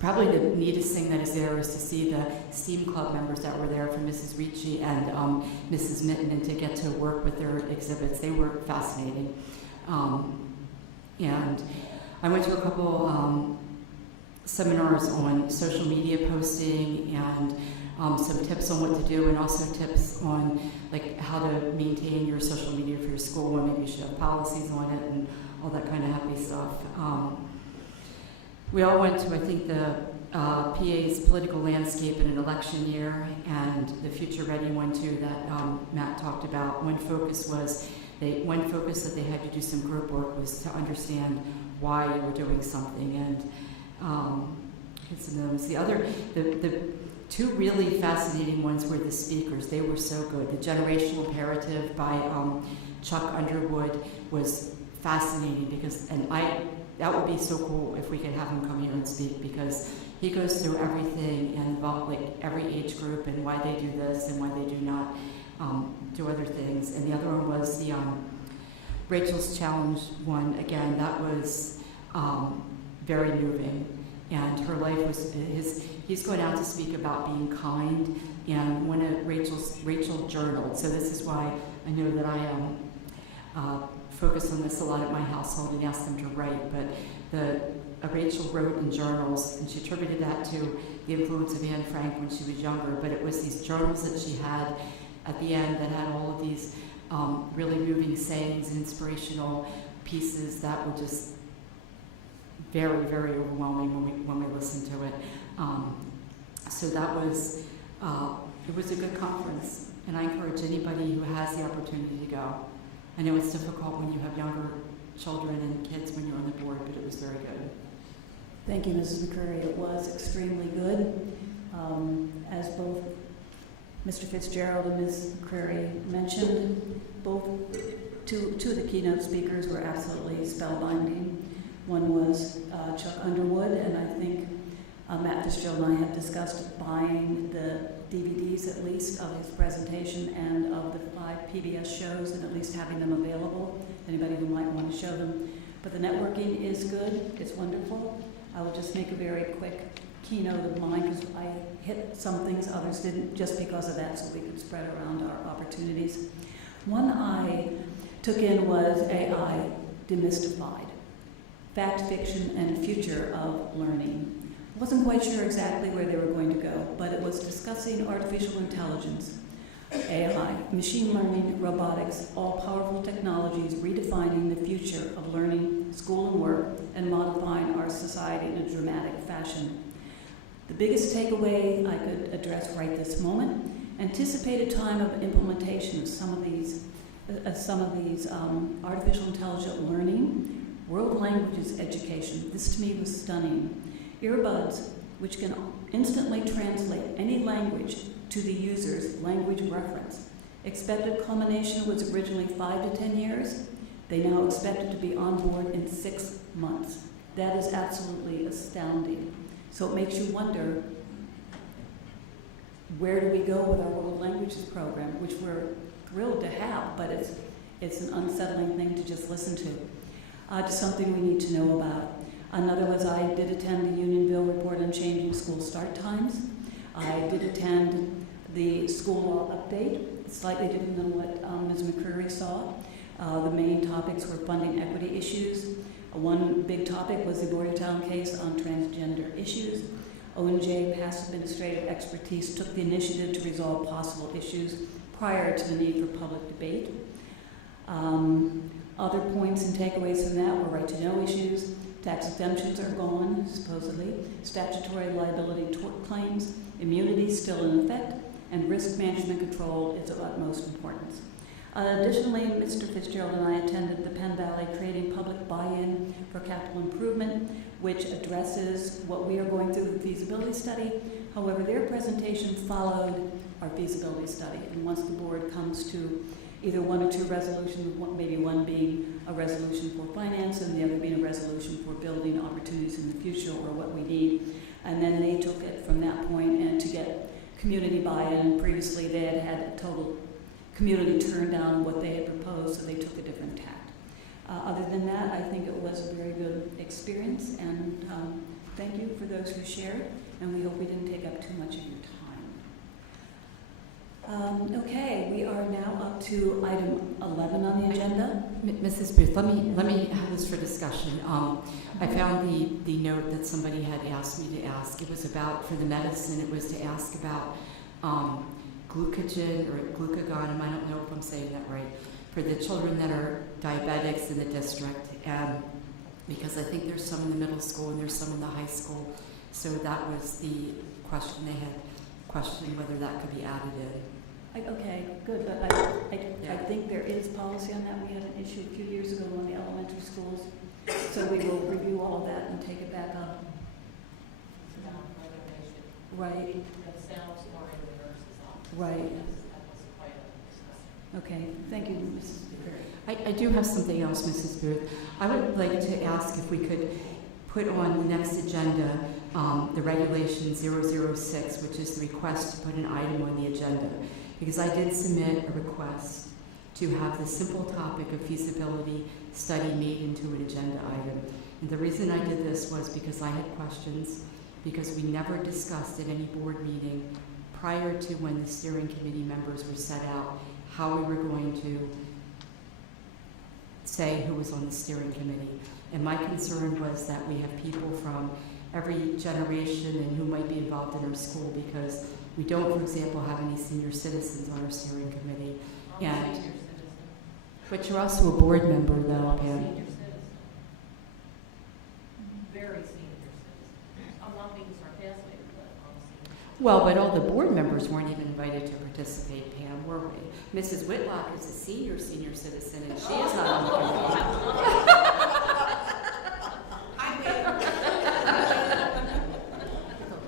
probably the neatest thing that is there is to see the STEAM club members that were there from Mrs. Ricci and Mrs. Mitten, and to get to work with their exhibits. They were fascinating. And I went to a couple seminars on social media posting and some tips on what to do, and also tips on like how to maintain your social media for your school, and maybe you should have policies on it and all that kind of happy stuff. We all went to, I think, the PA's political landscape in an election year, and the Future Ready one too that Matt talked about. One focus that they had to do some group work was to understand why you were doing something, and the two really fascinating ones were the speakers. They were so good. The Generational Imperative by Chuck Underwood was fascinating because, that would be so cool if we could have him come here and speak, because he goes through everything and about like every age group and why they do this and why they do not do other things. And the other one was the Rachel's Challenge one. Again, that was very moving. And her life was he's going out to speak about being kind. And one of Rachel journaled. So this is why I know that I focus on this a lot at my household and ask them to write. But Rachel wrote in journals, and she attributed that to the influence of Anne Frank when she was younger. But it was these journals that she had at the end that had all of these really moving sayings and inspirational pieces that were just very, very overwhelming when we listened to it. So that was, it was a good conference, and I encourage anybody who has the opportunity to go. I know it's difficult when you have younger children and kids when you're on the board, but it was very good. Thank you, Mrs. McCurry. It was extremely good. As both Mr. Fitzgerald and Ms. McCurry mentioned, two of the keynote speakers were absolutely spellbinding. One was Chuck Underwood, and I think Matt Fitzgerald and I have discussed buying the DVDs at least of his presentation and of the 5 PBS shows, and at least having them available, anybody who might want to show them. But the networking is good, it's wonderful. I will just make a very quick keynote of mine, because I hit some things others didn't, just because of that, so we could spread around our opportunities. One I took in was AI Demystified, Fact, Fiction, and Future of Learning. I wasn't quite sure exactly where they were going to go, but it was discussing artificial intelligence, AI, machine learning, robotics, all powerful technologies redefining the future of learning, school and work, and modifying our society in a dramatic fashion. The biggest takeaway I could address right this moment: anticipated time of implementation of some of these artificial intelligent learning, world languages education. This to me was stunning. Earbuds, which can instantly translate any language to the user's language reference. Expected culmination was originally 5 to 10 years. They now expect it to be on board in 6 months. That is absolutely astounding. So it makes you wonder, where do we go with our world languages program, which we're thrilled to have, but it's an unsettling thing to just listen to. Just something we need to know about. Another was I did attend the Unionville report on changing school start times. I did attend the school law update, slightly different than what Ms. McCurry saw. The main topics were funding equity issues. One big topic was the Boyertown case on transgender issues. ONJ past administrative expertise took the initiative to resolve possible issues prior to the need for public debate. Other points and takeaways from that were right-to-know issues. Tax exemptions are gone, supposedly. Statutory liability tort claims, immunity still in effect, and risk management control is of utmost importance. Additionally, Mr. Fitzgerald and I attended the Penn Valley Creating Public Buy-in for Capital Improvement, which addresses what we are going through with the feasibility study. However, their presentation followed our feasibility study, and once the board comes to either 1 or 2 resolutions, maybe one being a resolution for finance and the other being a resolution for building opportunities in the future or what we need. And then they took it from that point and to get community buy-in. Previously they had had a total community turn down what they had proposed, so they took a different tact. Other than that, I think it was a very good experience, and thank you for those who shared, and we hope we didn't take up too much of your time. Okay, we are now up to item 11 on the agenda. Mrs. Booth, let me have this for discussion. I found the note that somebody had asked me to ask. It was about, for the medicine, it was to ask about glucogen or glucagon, I don't know if I'm saying that right, for the children that are diabetics in the district. And because I think there's some in the middle school and there's some in the high school. So that was the question they had, questioned whether that could be added in. Okay, good, but I think there is policy on that. We had an issue a few years ago on the elementary schools. So we will review all of that and take it back up. Right. Right. Okay, thank you, Mrs. Speaker. I do have something else, Mrs. Booth. I would like to ask if we could put on the next agenda the regulation 006, which is the request to put an item on the agenda. Because I did submit a request to have the simple topic of feasibility study made into an agenda item. And the reason I did this was because I had questions, because we never discussed at any board meeting prior to when the steering committee members were set out how we were going to say who was on the steering committee. And my concern was that we have people from every generation and who might be involved in our school, because we don't, for example, have any senior citizens on our steering committee. And, but you're also a board member, though, Pam. Very senior citizens. I'm not being sarcastic, but honestly. Well, but all the board members weren't even invited to participate, Pam, were we? Mrs. Whitlock is a senior citizen, and she is not on the committee.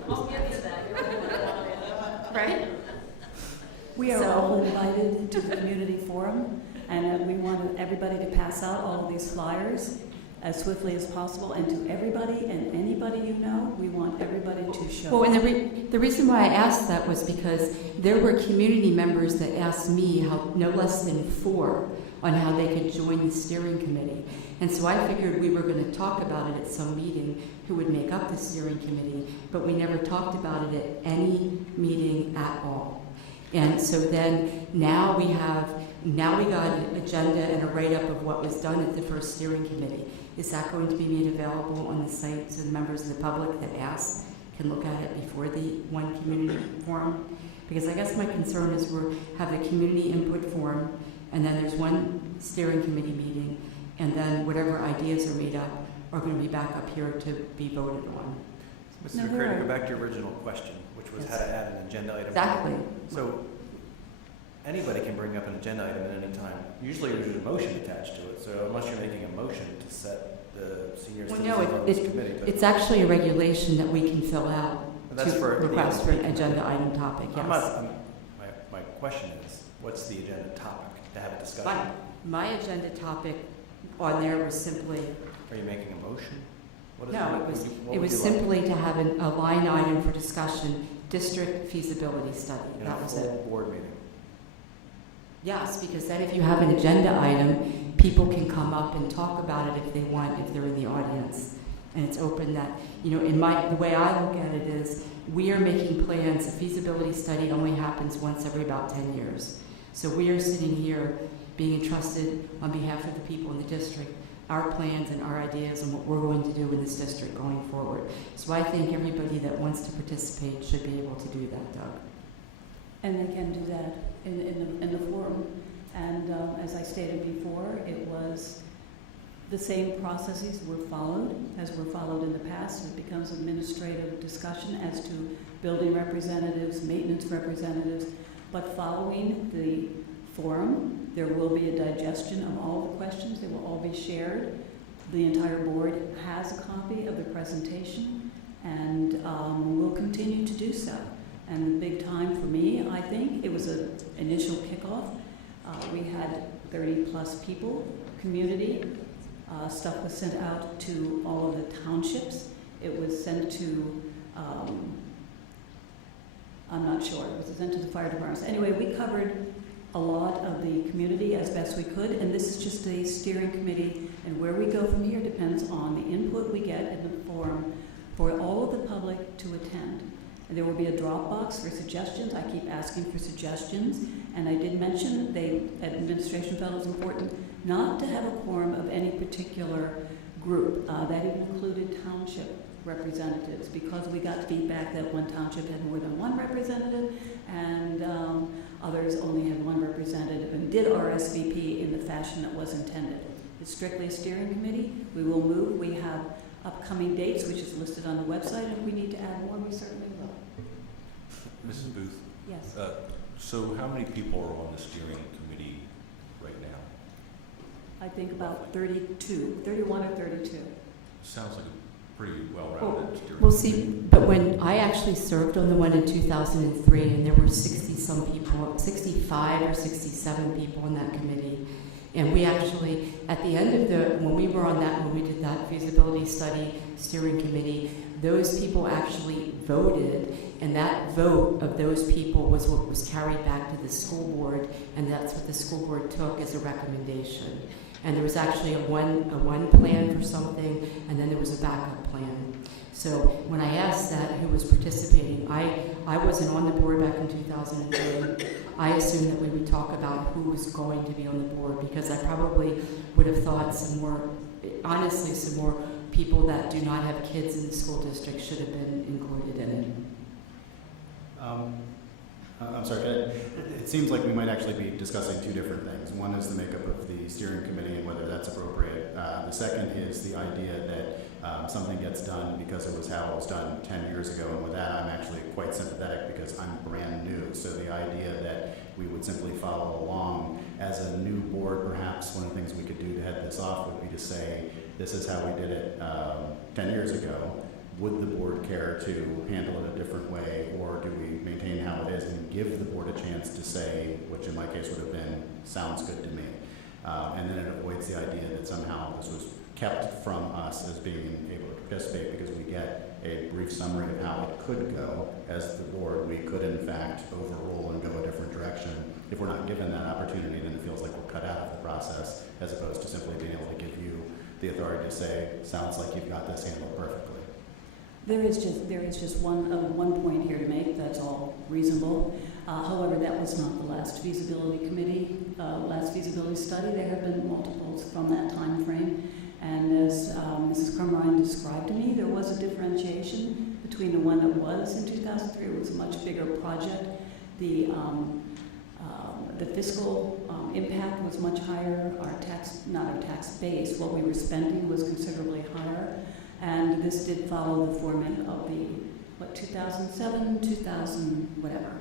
I'll give you that. Right? We are So- all invited to the community forum, and we want everybody to pass out all of these flyers as swiftly as possible, and to everybody and anybody you know, we want everybody to show Well, and up. the reason why I asked that was because there were community members that asked me, how no less than 4, on how they could join the steering committee. And so I figured we were going to talk about it at some meeting, who would make up the steering committee, but we never talked about it at any meeting at all. And so then now we got an agenda and a write-up of what was done at the first steering committee. Is that going to be made available on the site so the members of the public that ask can look at it before the one community forum? Because I guess my concern is we have a community input forum, and then there's one steering committee meeting, and then whatever ideas are made up are going to be back up here to be voted on. Mrs. No, McCray, there to go are- back to your original question, which was how to add an agenda item. Exactly. So anybody can bring up an agenda item at any time. Usually there's a motion attached to it, so unless you're making a motion to set the senior Well, citizens no, on this committee. But it's actually a regulation that we can fill out that's to for the request for an LMP agenda committee. item topic, yes. My question is, what's the agenda topic to have a discussion? My agenda topic on there was simply, Are you making a motion? What is no, what it was, would you- what it would was you like? simply to have a line item for discussion, district feasibility study. In That a was full it. board meeting. Yes, because then if you have an agenda item, people can come up and talk about it if they want, if they're in the audience. And it's open that, you know, the way I look at it is, we are making plans. A feasibility study only happens once every about 10 years. So we are sitting here being entrusted on behalf of the people in the district, our plans and our ideas and what we're going to do in this district going forward. So I think everybody that wants to participate should be able to do that, Doug. And they can do that in the forum. And as I stated before, it was the same processes were followed as were followed in the past. It becomes administrative discussion as to building representatives, maintenance representatives. But following the forum, there will be a digestion of all the questions. They will all be shared. The entire board has a copy of the presentation, and will continue to do so. And the big time for me, I think, it was an initial kickoff. We had 30-plus people, community. Stuff was sent out to all of the townships. It was sent to, I'm not sure, it was sent to the fire departments. Anyway, we covered a lot of the community as best we could, and this is just a steering committee, and where we go from here depends on the input we get in the forum for all of the public to attend. And there will be a Dropbox for suggestions. I keep asking for suggestions, and I did mention administration felt it was important not to have a quorum of any particular group. That included township representatives, because we got feedback that one township had more than one representative, and others only had one representative, and did RSVP in the fashion that was intended. It's strictly a steering committee. We will move. We have upcoming dates, which is listed on the website, and if we need to add more, we certainly will. Mrs. Booth? Yes. So how many people are on the steering committee right now? I think about 32, 31 or 32. Sounds like a pretty well-rounded steering Well, committee. see, but when I actually served on the one in 2003, and there were 60-some people, 65 or 67 people in that committee, and we actually, at the end of when we were on that, when we did that feasibility study steering committee, those people actually voted, and that vote of those people was what was carried back to the school board, and that's what the school board took as a recommendation. And there was actually a one plan for something, and then there was a backup plan. So when I asked that who was participating, I wasn't on the board back in 2003. I assumed that we would talk about who was going to be on the board, because I probably would have thought some more people that do not have kids in the school district should have been included in it. I'm sorry, it seems like we might actually be discussing two different things. One is the makeup of the steering committee and whether that's appropriate. The second is the idea that something gets done because it was how it was done 10 years ago, and with that I'm actually quite sympathetic because I'm brand new. So the idea that we would simply follow along as a new board, perhaps one of the things we could do to head this off would be to say, this is how we did it 10 years ago. Would the board care to handle it a different way, or do we maintain how it is and give the board a chance to say, which in my case would have been, sounds good to me. And then it avoids the idea that somehow this was kept from us as being able to participate, because we get a brief summary of how it could go. As the board, we could in fact overrule and go a different direction. If we're not given that opportunity, then it feels like we're cut out of the process, as opposed to simply being able to give you the authority to say, sounds like you've got this handled perfectly. There is just one point here to make. That's all reasonable. However, that was not the last feasibility committee, last feasibility study. There have been multiples from that time frame. And as Mrs. Crumrine described to me, there was a differentiation between the one that was in 2003. It was a much bigger project. The fiscal impact was much higher. Not our tax base, what we were spending was considerably higher. And this did follow the format of the, 2007, 2000, whatever.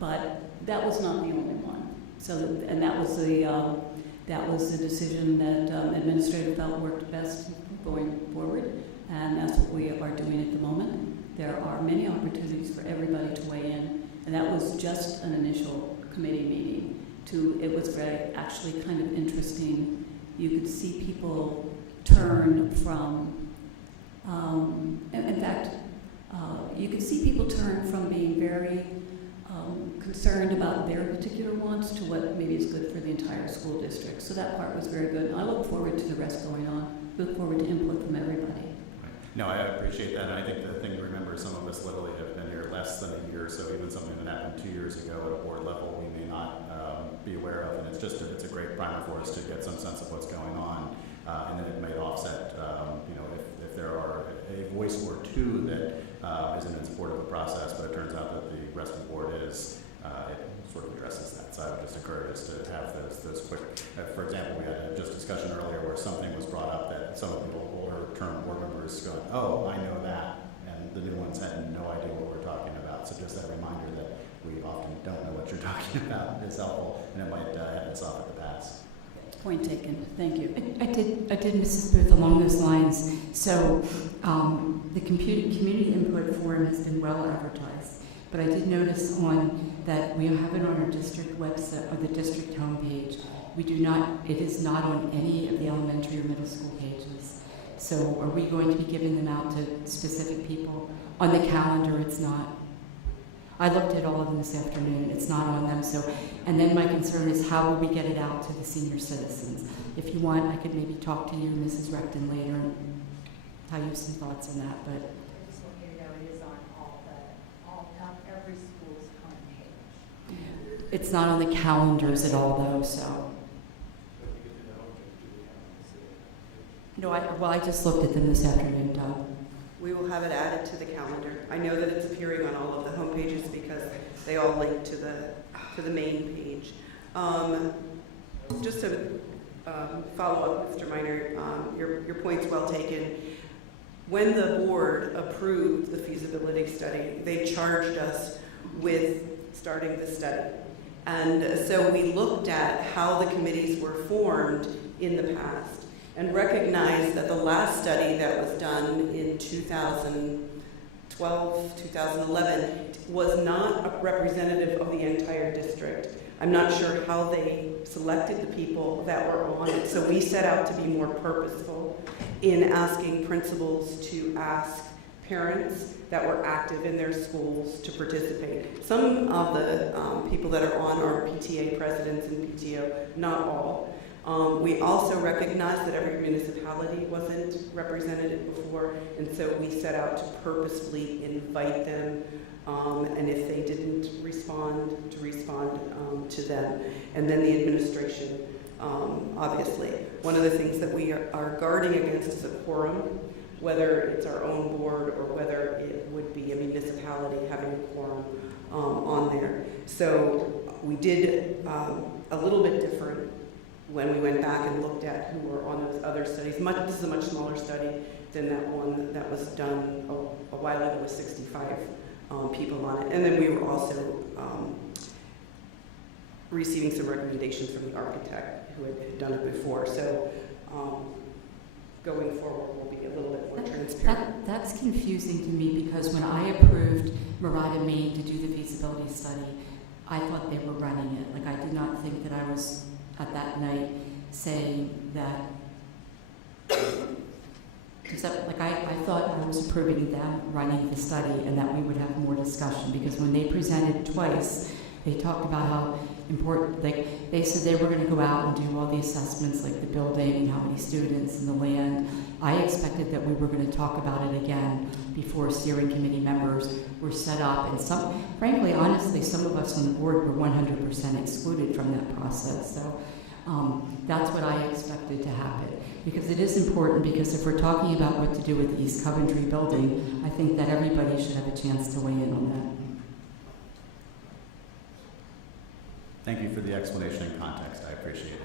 But that was not the only one. So, and that was the decision that administrator felt worked best going forward, and that's what we are doing at the moment. There are many opportunities for everybody to weigh in, and that was just an initial committee meeting. It was very, actually kind of interesting. You could see people turn from, in fact, you could see people turn from being very concerned about their particular wants to what maybe is good for the entire school district. So that part was very good. I look forward to the rest going on. Look forward to input from everybody. No, I appreciate that, and I think the thing to remember is some of us literally have been here less than a year, so even something that happened 2 years ago at a board level we may not be aware of, and it's a great primer for us to get some sense of what's going on, and then it may offset, if there are a voice or two that isn't in support of the process, but it turns out that the rest of the board is, it sort of addresses that. So I would just encourage us to have those quick, for example, we had just discussion earlier where something was brought up that some of the older term board members go, oh, I know that, and the new ones had no idea what we're talking about. So just that reminder that we often don't know what you're talking about is helpful, and it might head us off at the pass. Point taken. Thank you. I did, Mrs. Booth, along those lines. So the community input forum has been well advertised, but I did notice that we have it on our district website, or the district homepage. It is not on any of the elementary or middle school pages. So are we going to be giving them out to specific people? On the calendar, it's not. I looked at all of them this afternoon. It's not on them. So, and then my concern is how will we get it out to the senior citizens? If you want, I could maybe talk to you, Mrs. Recton, later and tell you some thoughts on that. But just want you to know it is on every school's homepage. it's not on the calendars at all, though. So. No, I just looked at them this afternoon, Doug. We will have it added to the calendar. I know that it's appearing on all of the home pages because they all link to the main page. Just to follow up, Mr. Minor, your point's well taken. When the board approved the feasibility study, they charged us with starting the study. And so we looked at how the committees were formed in the past and recognized that the last study that was done in 2012, 2011 was not representative of the entire district. I'm not sure how they selected the people that were on it, so we set out to be more purposeful in asking principals to ask parents that were active in their schools to participate. Some of the people that are on are PTA presidents and PTO, not all. We also recognize that every municipality wasn't represented before, and so we set out to purposefully invite them, and if they didn't respond, to respond to them. And then the administration, obviously. One of the things that we are guarding against is a quorum, whether it's our own board or whether it would be a municipality having a quorum on there. So we did a little bit different when we went back and looked at who were on those other studies. This is a much smaller study than that one that was done a while ago with 65 people on it. And then we were also receiving some recommendations from the architect who had done it before. So going forward, we'll be a little bit more transparent. That's confusing to me because when I approved Murata, Maine to do the feasibility study, I thought they were running it. Like I did not think that I was at that night saying that, except like I thought I was approving them running the study and that we would have more discussion because when they presented twice, they talked about how important, like they said they were going to go out and do all the assessments like the building and how many students and the land. I expected that we were going to talk about it again before steering committee members were set up, and some, frankly, honestly, some of us on the board were 100% excluded from that process. So that's what I expected to happen because it is important because if we're talking about what to do with the East Coventry building, I think that everybody should have a chance to weigh in on that. Thank you for the explanation and context. I appreciate it.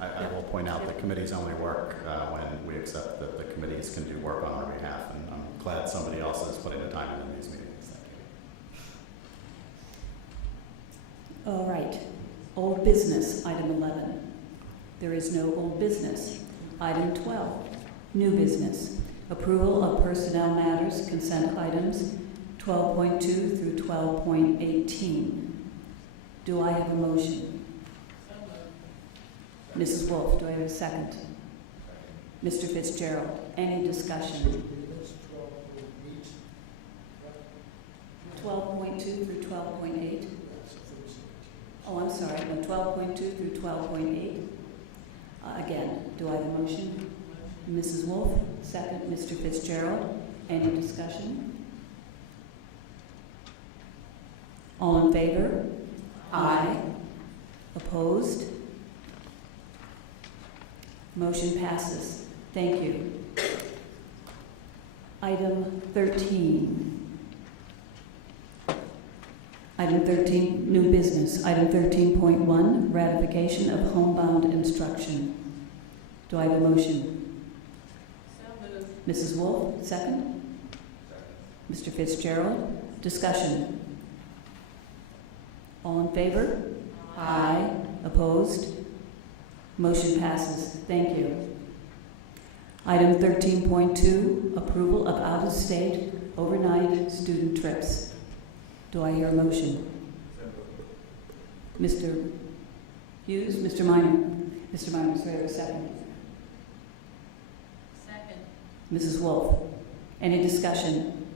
I will point out that committees only work when we accept that the committees can do work on our behalf, and I'm glad somebody else is putting the time in these meetings. Thank you. All right. Old business, item 11. There is no old business. Item 12, new business. Approval of personnel matters, consent items 12.2 through 12.18. Do I have a motion? Mrs. Wolf, do I have a second? Mr. Fitzgerald, any discussion? 12.2 through 12.8? Oh, I'm sorry, no, 12.2 through 12.8. Again, do I have a motion? Mrs. Wolf, second. Mr. Fitzgerald, any discussion? All in favor? Aye. Opposed? Motion passes. Thank you. Item 13. Item 13, new business. Item 13.1, ratification of homebound instruction. Do I have a motion? So moved. Mrs. Wolf, second. Mr. Fitzgerald, discussion. All in favor? Aye. Opposed? Motion passes. Thank you. Item 13.2, approval of out-of-state overnight student trips. Do I hear a motion? Mr. Hughes, Mr. Minor. Mr. Minor, do I have a second? Second. Mrs. Wolf, any discussion?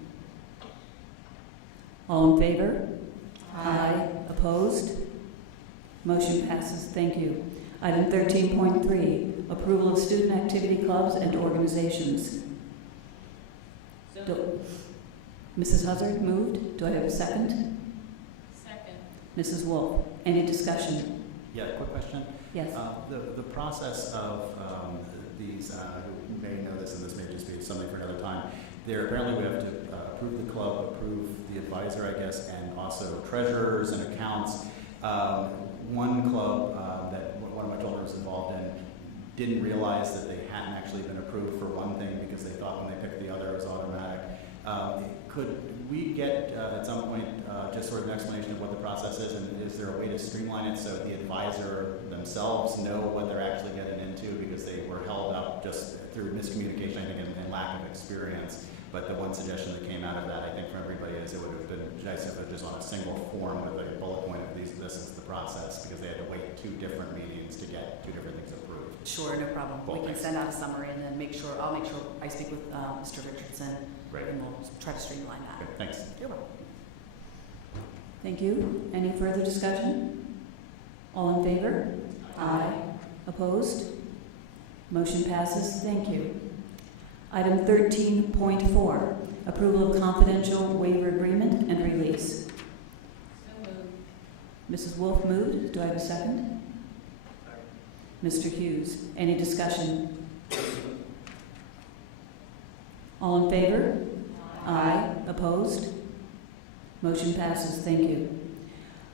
All in favor? Aye. Opposed? Motion passes. Thank you. Item 13.3, approval of student activity clubs and organizations. Mrs. Huzzard moved. Do I have a second? Second. Mrs. Wolf, any discussion? Yeah, quick question. Yes. The process of these, who may know this and this may just be something for another time, there apparently we have to approve the club, approve the advisor, I guess, and also treasurers and accounts. One club that one of my children was involved in didn't realize that they hadn't actually been approved for one thing because they thought when they picked the other it was automatic. Could we get at some point just sort of an explanation of what the process is, and is there a way to streamline it so the advisor themselves know what they're actually getting into, because they were held up just through miscommunication, I think, and lack of experience. But the one suggestion that came out of that, I think, for everybody is it would have been nice if it was just on a single form with a bullet point of this is the process, because they had to wait 2 different meetings to get 2 different things approved. Sure, no problem. We can send out a summary and then I'll make sure I speak with Mr. Richardson. Right. And we'll try to streamline that. Okay, thanks. You're welcome. Thank you. Any further discussion? All in favor? Aye. Opposed? Motion passes. Thank you. Item 13.4, approval of confidential waiver agreement and release. So moved. Mrs. Wolf moved. Do I have a second? Mr. Hughes. Any discussion? All in favor? Aye. Opposed? Motion passes. Thank you.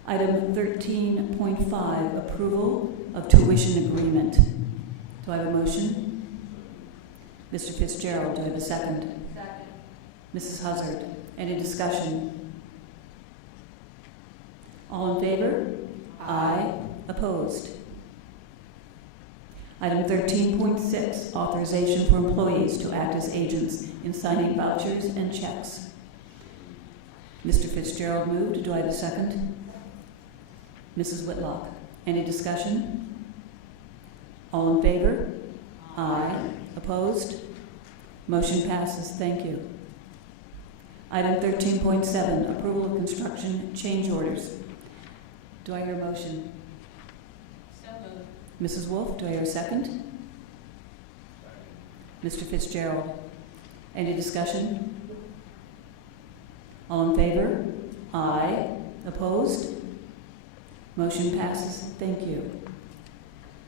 Item 13.5, approval of tuition agreement. Do I have a motion? Mr. Fitzgerald, do I have a second? Second. Mrs. Huzzard, any discussion? All in favor? Aye. Opposed? Item 13.6, authorization for employees to act as agents in signing vouchers and checks. Mr. Fitzgerald moved. Do I have a second? Mrs. Whitlock, any discussion? All in favor? Aye. Opposed? Motion passes. Thank you. Item 13.7, approval of construction change orders. Do I hear a motion? So moved. Mrs. Wolf, do I hear a second? Mr. Fitzgerald, any discussion? All in favor? Aye. Opposed? Motion passes. Thank you.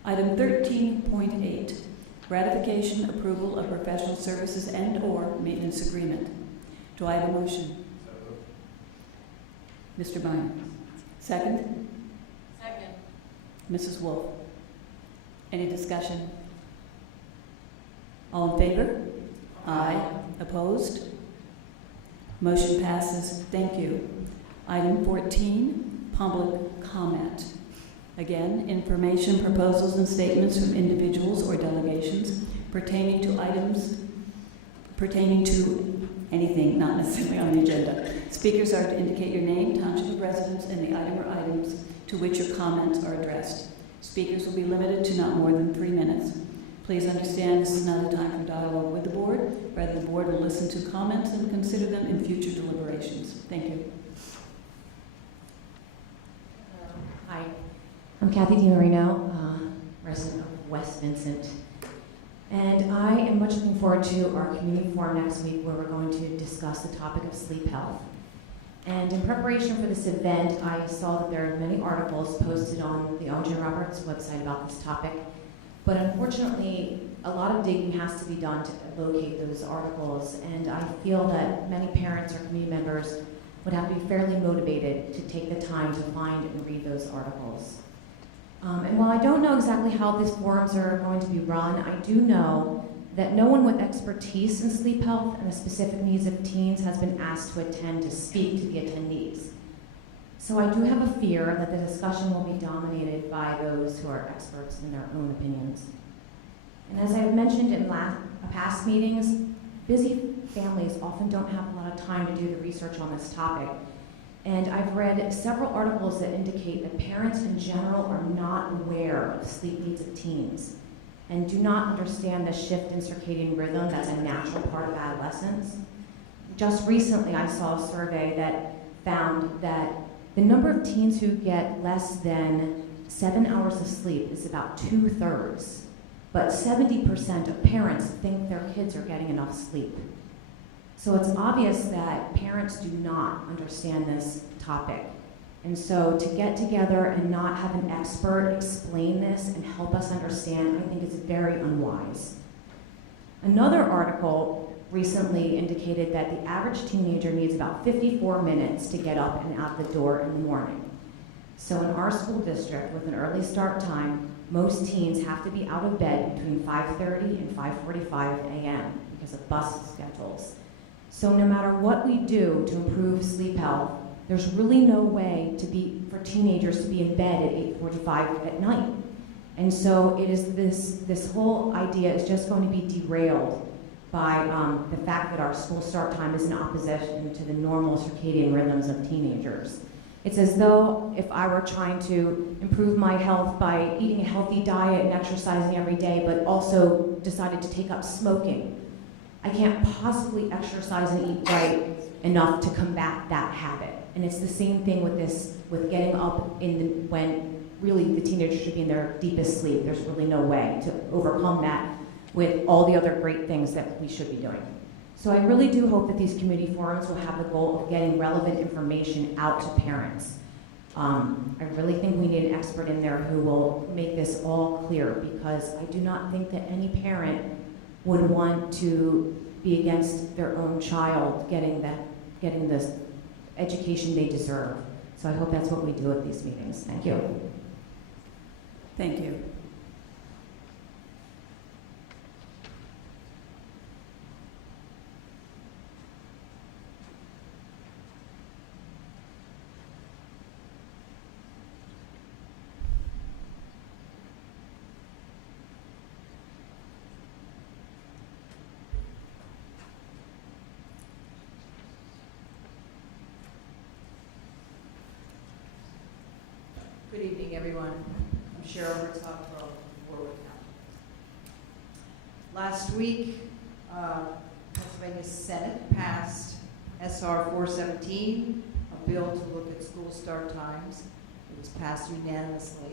Item 13.8, ratification approval of professional services and/or maintenance agreement. Do I have a motion? Mr. Bynum. Second? Second. Mrs. Wolf. Any discussion? All in favor? Aye. Opposed? Motion passes. Thank you. Item 14, public comment. Again, information, proposals, and statements from individuals or delegations pertaining to items, pertaining to anything not necessarily on the agenda. Speakers are to indicate your name, township of residence, and the item or items to which your comments are addressed. Speakers will be limited to not more than 3 minutes. Please understand this is not a time for dialogue with the board. Rather, the board will listen to comments and consider them in future deliberations. Thank you. Hi, I'm Kathy DiMarino, resident of West Vincent. And I am much looking forward to our community forum next week where we're going to discuss the topic of sleep health. And in preparation for this event, I saw that there are many articles posted on the Owen J. Roberts website about this topic. But unfortunately, a lot of digging has to be done to locate those articles. And I feel that many parents or community members would have to be fairly motivated to take the time to find and read those articles. And while I don't know exactly how these forums are going to be run, I do know that no one with expertise in sleep health and the specific needs of teens has been asked to attend to speak to the attendees. So I do have a fear that the discussion will be dominated by those who are experts in their own opinions. And as I've mentioned in past meetings, busy families often don't have a lot of time to do the research on this topic. And I've read several articles that indicate that parents in general are not aware of the sleep needs of teens and do not understand the shift in circadian rhythm that's a natural part of adolescence. Just recently, I saw a survey that found that the number of teens who get less than 7 hours of sleep is about 2/3, but 70% of parents think their kids are getting enough sleep. So it's obvious that parents do not understand this topic. And so to get together and not have an expert explain this and help us understand, I think is very unwise. Another article recently indicated that the average teenager needs about 54 minutes to get up and out the door in the morning. So in our school district, with an early start time, most teens have to be out of bed between 5:30 and 5:45 a.m. because of bus schedules. So no matter what we do to improve sleep health, there's really no way for teenagers to be in bed at 8:45 at night. And so it is this whole idea is just going to be derailed by the fact that our school start time is in opposition to the normal circadian rhythms of teenagers. It's as though if I were trying to improve my health by eating a healthy diet and exercising every day, but also decided to take up smoking, I can't possibly exercise and eat right enough to combat that habit. And it's the same thing with getting up when really the teenagers should be in their deepest sleep. There's really no way to overcome that with all the other great things that we should be doing. So I really do hope that these community forums will have the goal of getting relevant information out to parents. I really think we need an expert in there who will make this all clear, because I do not think that any parent would want to be against their own child getting the education they deserve. So I hope that's what we do at these meetings. Thank you. Thank you. Good evening, everyone. I'm Cheryl Herzog from Warwick County. Last week, Pennsylvania Senate passed SR 417, a bill to look at school start times. It was passed unanimously.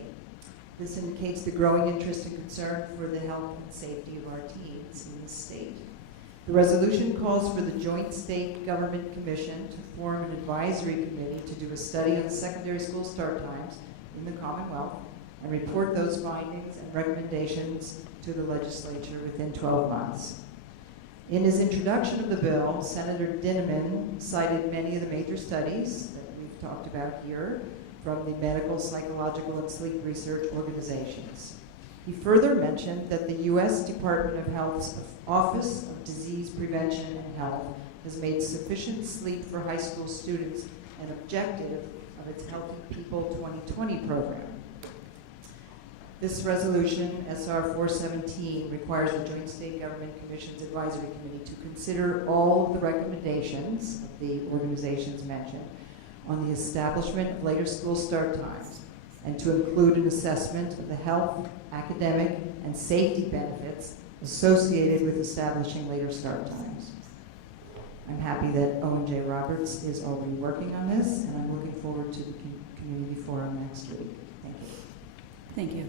This indicates the growing interest and concern for the health and safety of our teens in the state. The resolution calls for the Joint State Government Commission to form an advisory committee to do a study on secondary school start times in the Commonwealth and report those findings and recommendations to the legislature within 12 months. In his introduction of the bill, Senator Dinniman cited many of the major studies that we've talked about here from the medical, psychological, and sleep research organizations. He further mentioned that the U.S. Department of Health's Office of Disease Prevention and Health has made sufficient sleep for high school students an objective of its Healthy People 2020 program. This resolution, SR 417, requires the Joint State Government Commission's Advisory Committee to consider all of the recommendations of the organizations mentioned on the establishment of later school start times, and to include an assessment of the health, academic, and safety benefits associated with establishing later start times. I'm happy that Owen J. Roberts is already working on this, and I'm looking forward to the community forum next week. Thank you. Thank you.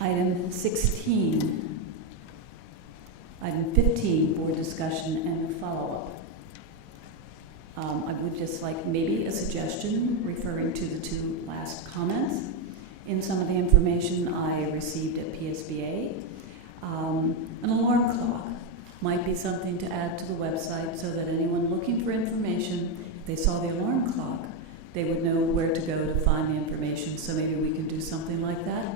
Item 16. Item 15, board discussion and follow-up. I would just like maybe a suggestion referring to the two last comments. In some of the information I received at PSBA, an alarm clock might be something to add to the website so that anyone looking for information, if they saw the alarm clock, they would know where to go to find the information. So maybe we can do something like that,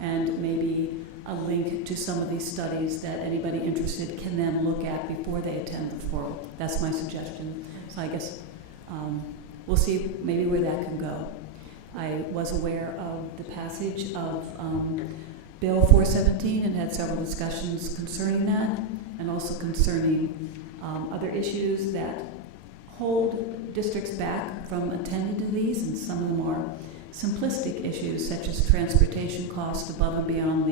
and maybe a link to some of these studies that anybody interested can then look at before they attend the forum. That's my suggestion. So I guess we'll see maybe where that can go. I was aware of the passage of Bill 417 and had several discussions concerning that, and also concerning other issues that hold districts back from attending to these, and some of them are simplistic issues such as transportation costs above and beyond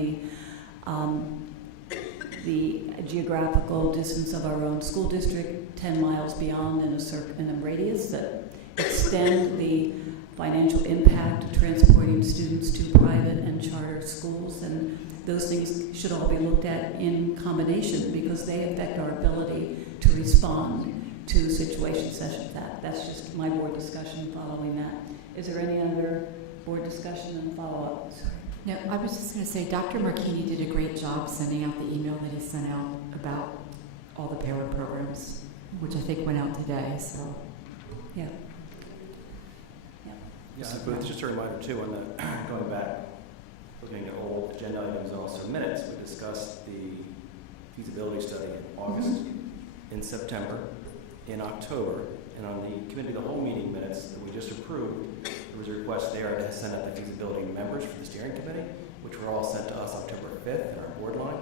the geographical distance of our own school district, 10 miles beyond in a radius that extend the financial impact of transporting students to private and charter schools. And those things should all be looked at in combination because they affect our ability to respond to situations such as that. That's just my board discussion following that. Is there any other board discussion and follow-up? No, I was just going to say, Dr. Marchini did a great job sending out the email that he sent out about all the parent programs, which I think went out today, so. Yeah. Mrs. Booth, just a reminder too, on the, going back, looking at old agenda items and also minutes, we discussed the feasibility study in August, in September, in October, and on the committee of the whole meeting minutes that we just approved, there was a request there to send out the feasibility members for the steering committee, which were all sent to us October 5th in our board line.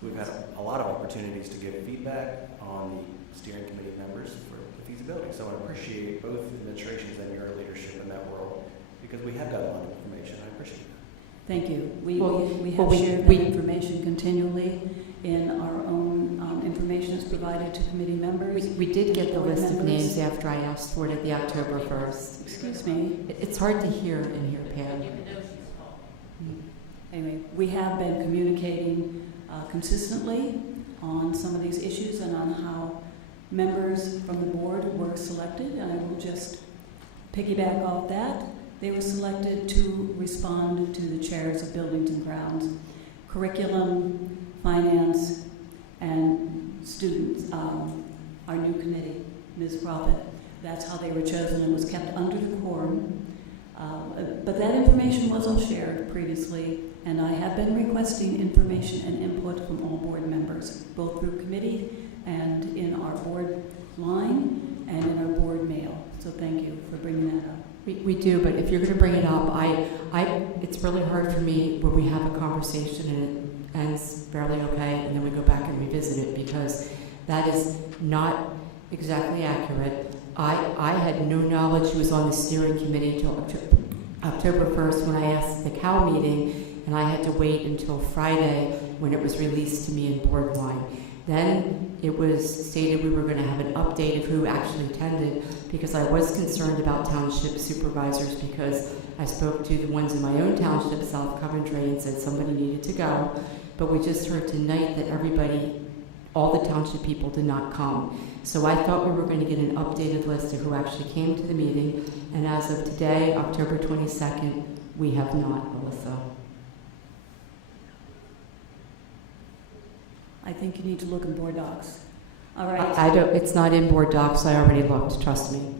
So we've had a lot of opportunities to give feedback on the steering committee members for the feasibility. So I appreciate both administrations and your leadership in that world, because we have got a lot of information. I appreciate that. Thank you. We Well, have shared that information continually in our own information that's provided to committee members. We did get the board list of members. names after I asked for it at the October 1st. Excuse me. It's hard to hear in here, Pam. Anyway, we have been communicating consistently on some of these issues and on how members from the board were selected, and I will just piggyback off that. They were selected to respond to the chairs of buildings and grounds, curriculum, finance, and students, our new committee, Ms. Prophet. That's how they were chosen and was kept under the quorum. But that information was all shared previously, and I have been requesting information and input from all board members, both through committee and in our board line and in our board mail. So thank you for bringing that up. We do, but if you're going to bring it up, it's really hard for me when we have a conversation and it ends fairly okay, and then we go back and revisit it, because that is not exactly accurate. I had no knowledge he was on the steering committee until October 1st when I asked at the COW meeting, and I had to wait until Friday when it was released to me in board line. Then it was stated we were going to have an update of who actually attended, because I was concerned about township supervisors, because I spoke to the ones in my own township, South Coventry, and said somebody needed to go. But we just heard tonight that all the township people did not come. So I thought we were going to get an updated list of who actually came to the meeting, and as of today, October 22nd, we have not, Melissa. I think you need to look in board docs. All right. I don't. It's not in board docs. I already looked. Trust me.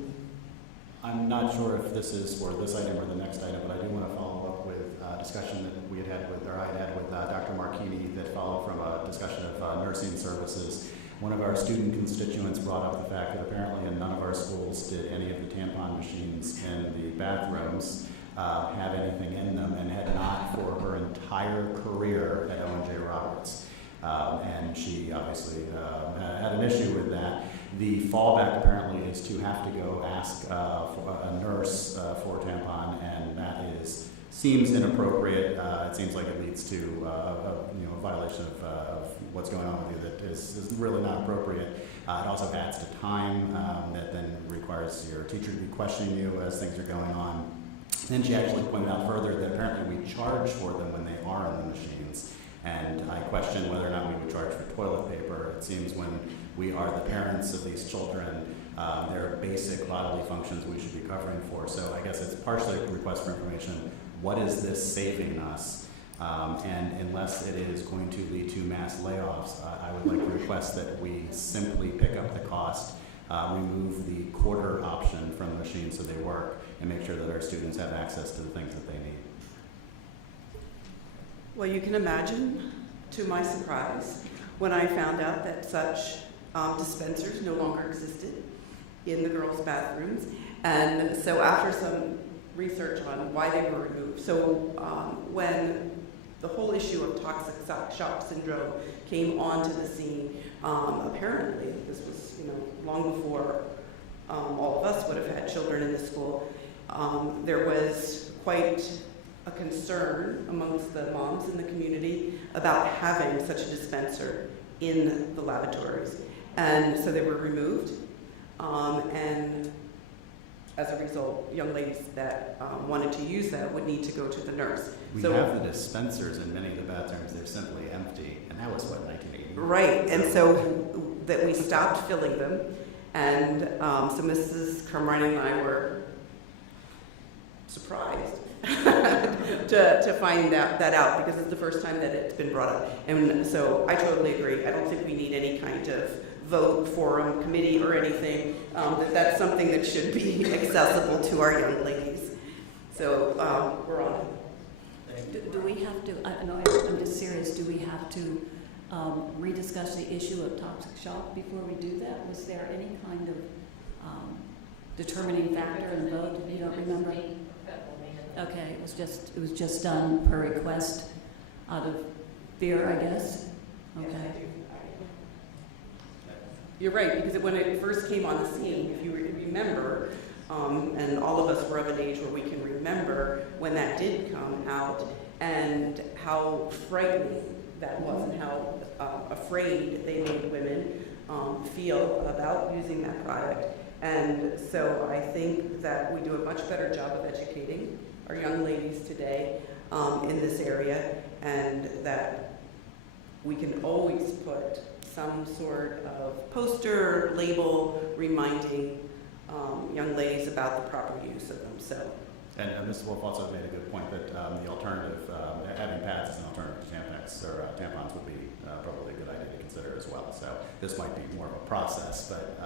I'm not sure if this is for this item or the next item, but I do want to follow up with a discussion that I had with Dr. Marchini that followed from a discussion of nursing services. One of our student constituents brought up the fact that apparently in none of our schools did any of the tampon machines in the bathrooms have anything in them, and had not for her entire career at Owen J. Roberts. And she obviously had an issue with that. The fallback apparently is to have to go ask for a nurse for a tampon, and that seems inappropriate. It seems like it leads to a violation of what's going on with you that is really not appropriate. It also adds to time that then requires your teacher to be questioning you as things are going on. Then she actually pointed out further that apparently we charge for them when they are in the machines. And I question whether or not we would charge for toilet paper. It seems when we are the parents of these children, there are basic bodily functions we should be covering for. So I guess it's partially a request for information. What is this saving us? And unless it is going to lead to mass layoffs, I would like to request that we simply pick up the cost, remove the quarter option from the machine so they work, and make sure that our students have access to the things that they need. Well, you can imagine, to my surprise, when I found out that such dispensers no longer existed in the girls' bathrooms. And so after some research on why they were removed, so when the whole issue of toxic shock syndrome came onto the scene, apparently, this was long before all of us would have had children in the school, there was quite a concern amongst the moms in the community about having such a dispenser in the lavatories. And so they were removed. And as a result, young ladies that wanted to use that would need to go to the nurse. We have the dispensers in many of the bathrooms. They're simply empty. And that was, 1980? Right. And so that we stopped filling them. And so Mrs. Carmine and I were surprised to find that out, because it's the first time that it's been brought up. And so I totally agree. I don't think we need any kind of vote, forum, committee, or anything. That's something that should be accessible to our young ladies. So we're on it. Do we have to, no, I'm just serious, do we have to rediscuss the issue of toxic shock before we do that? Was there any kind of determining factor in the vote? You don't remember? Okay, it was just done per request out of fear, I guess? Okay. You're right, because when it first came on the scene, if you remember, and all of us were of an age where we can remember when that did come out and how frightening that was and how afraid they made women feel about using that product. And so I think that we do a much better job of educating our young ladies today in this area, and that we can always put some sort of poster, label, reminding young ladies about the proper use of them. So, and Ms. Wolf also made a good point that the alternative, having pads as an alternative to Tampax or tampons would be probably a good idea to consider as well. So this might be more of a process, but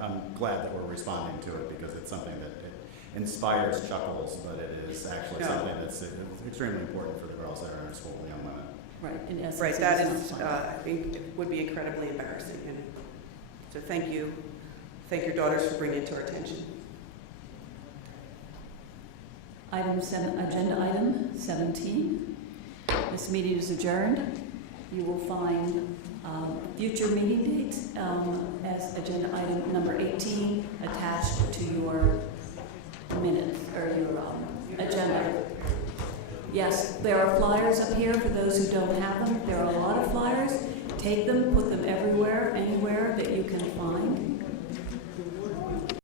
I'm glad that we're responding to it, because it's something that it inspires chuckles, but it is actually something that's extremely important for the girls that are in our school, the young women. Right, in essence. right, that is, I think it would be incredibly embarrassing. And so thank you. Thank your daughters for bringing it to our attention. Agenda item 17. This meeting is adjourned. You will find future meeting dates as agenda item number 18 attached to your minutes or your agenda. Yes, there are flyers up here for those who don't have them. There are a lot of flyers. Take them, put them everywhere, anywhere that you can find.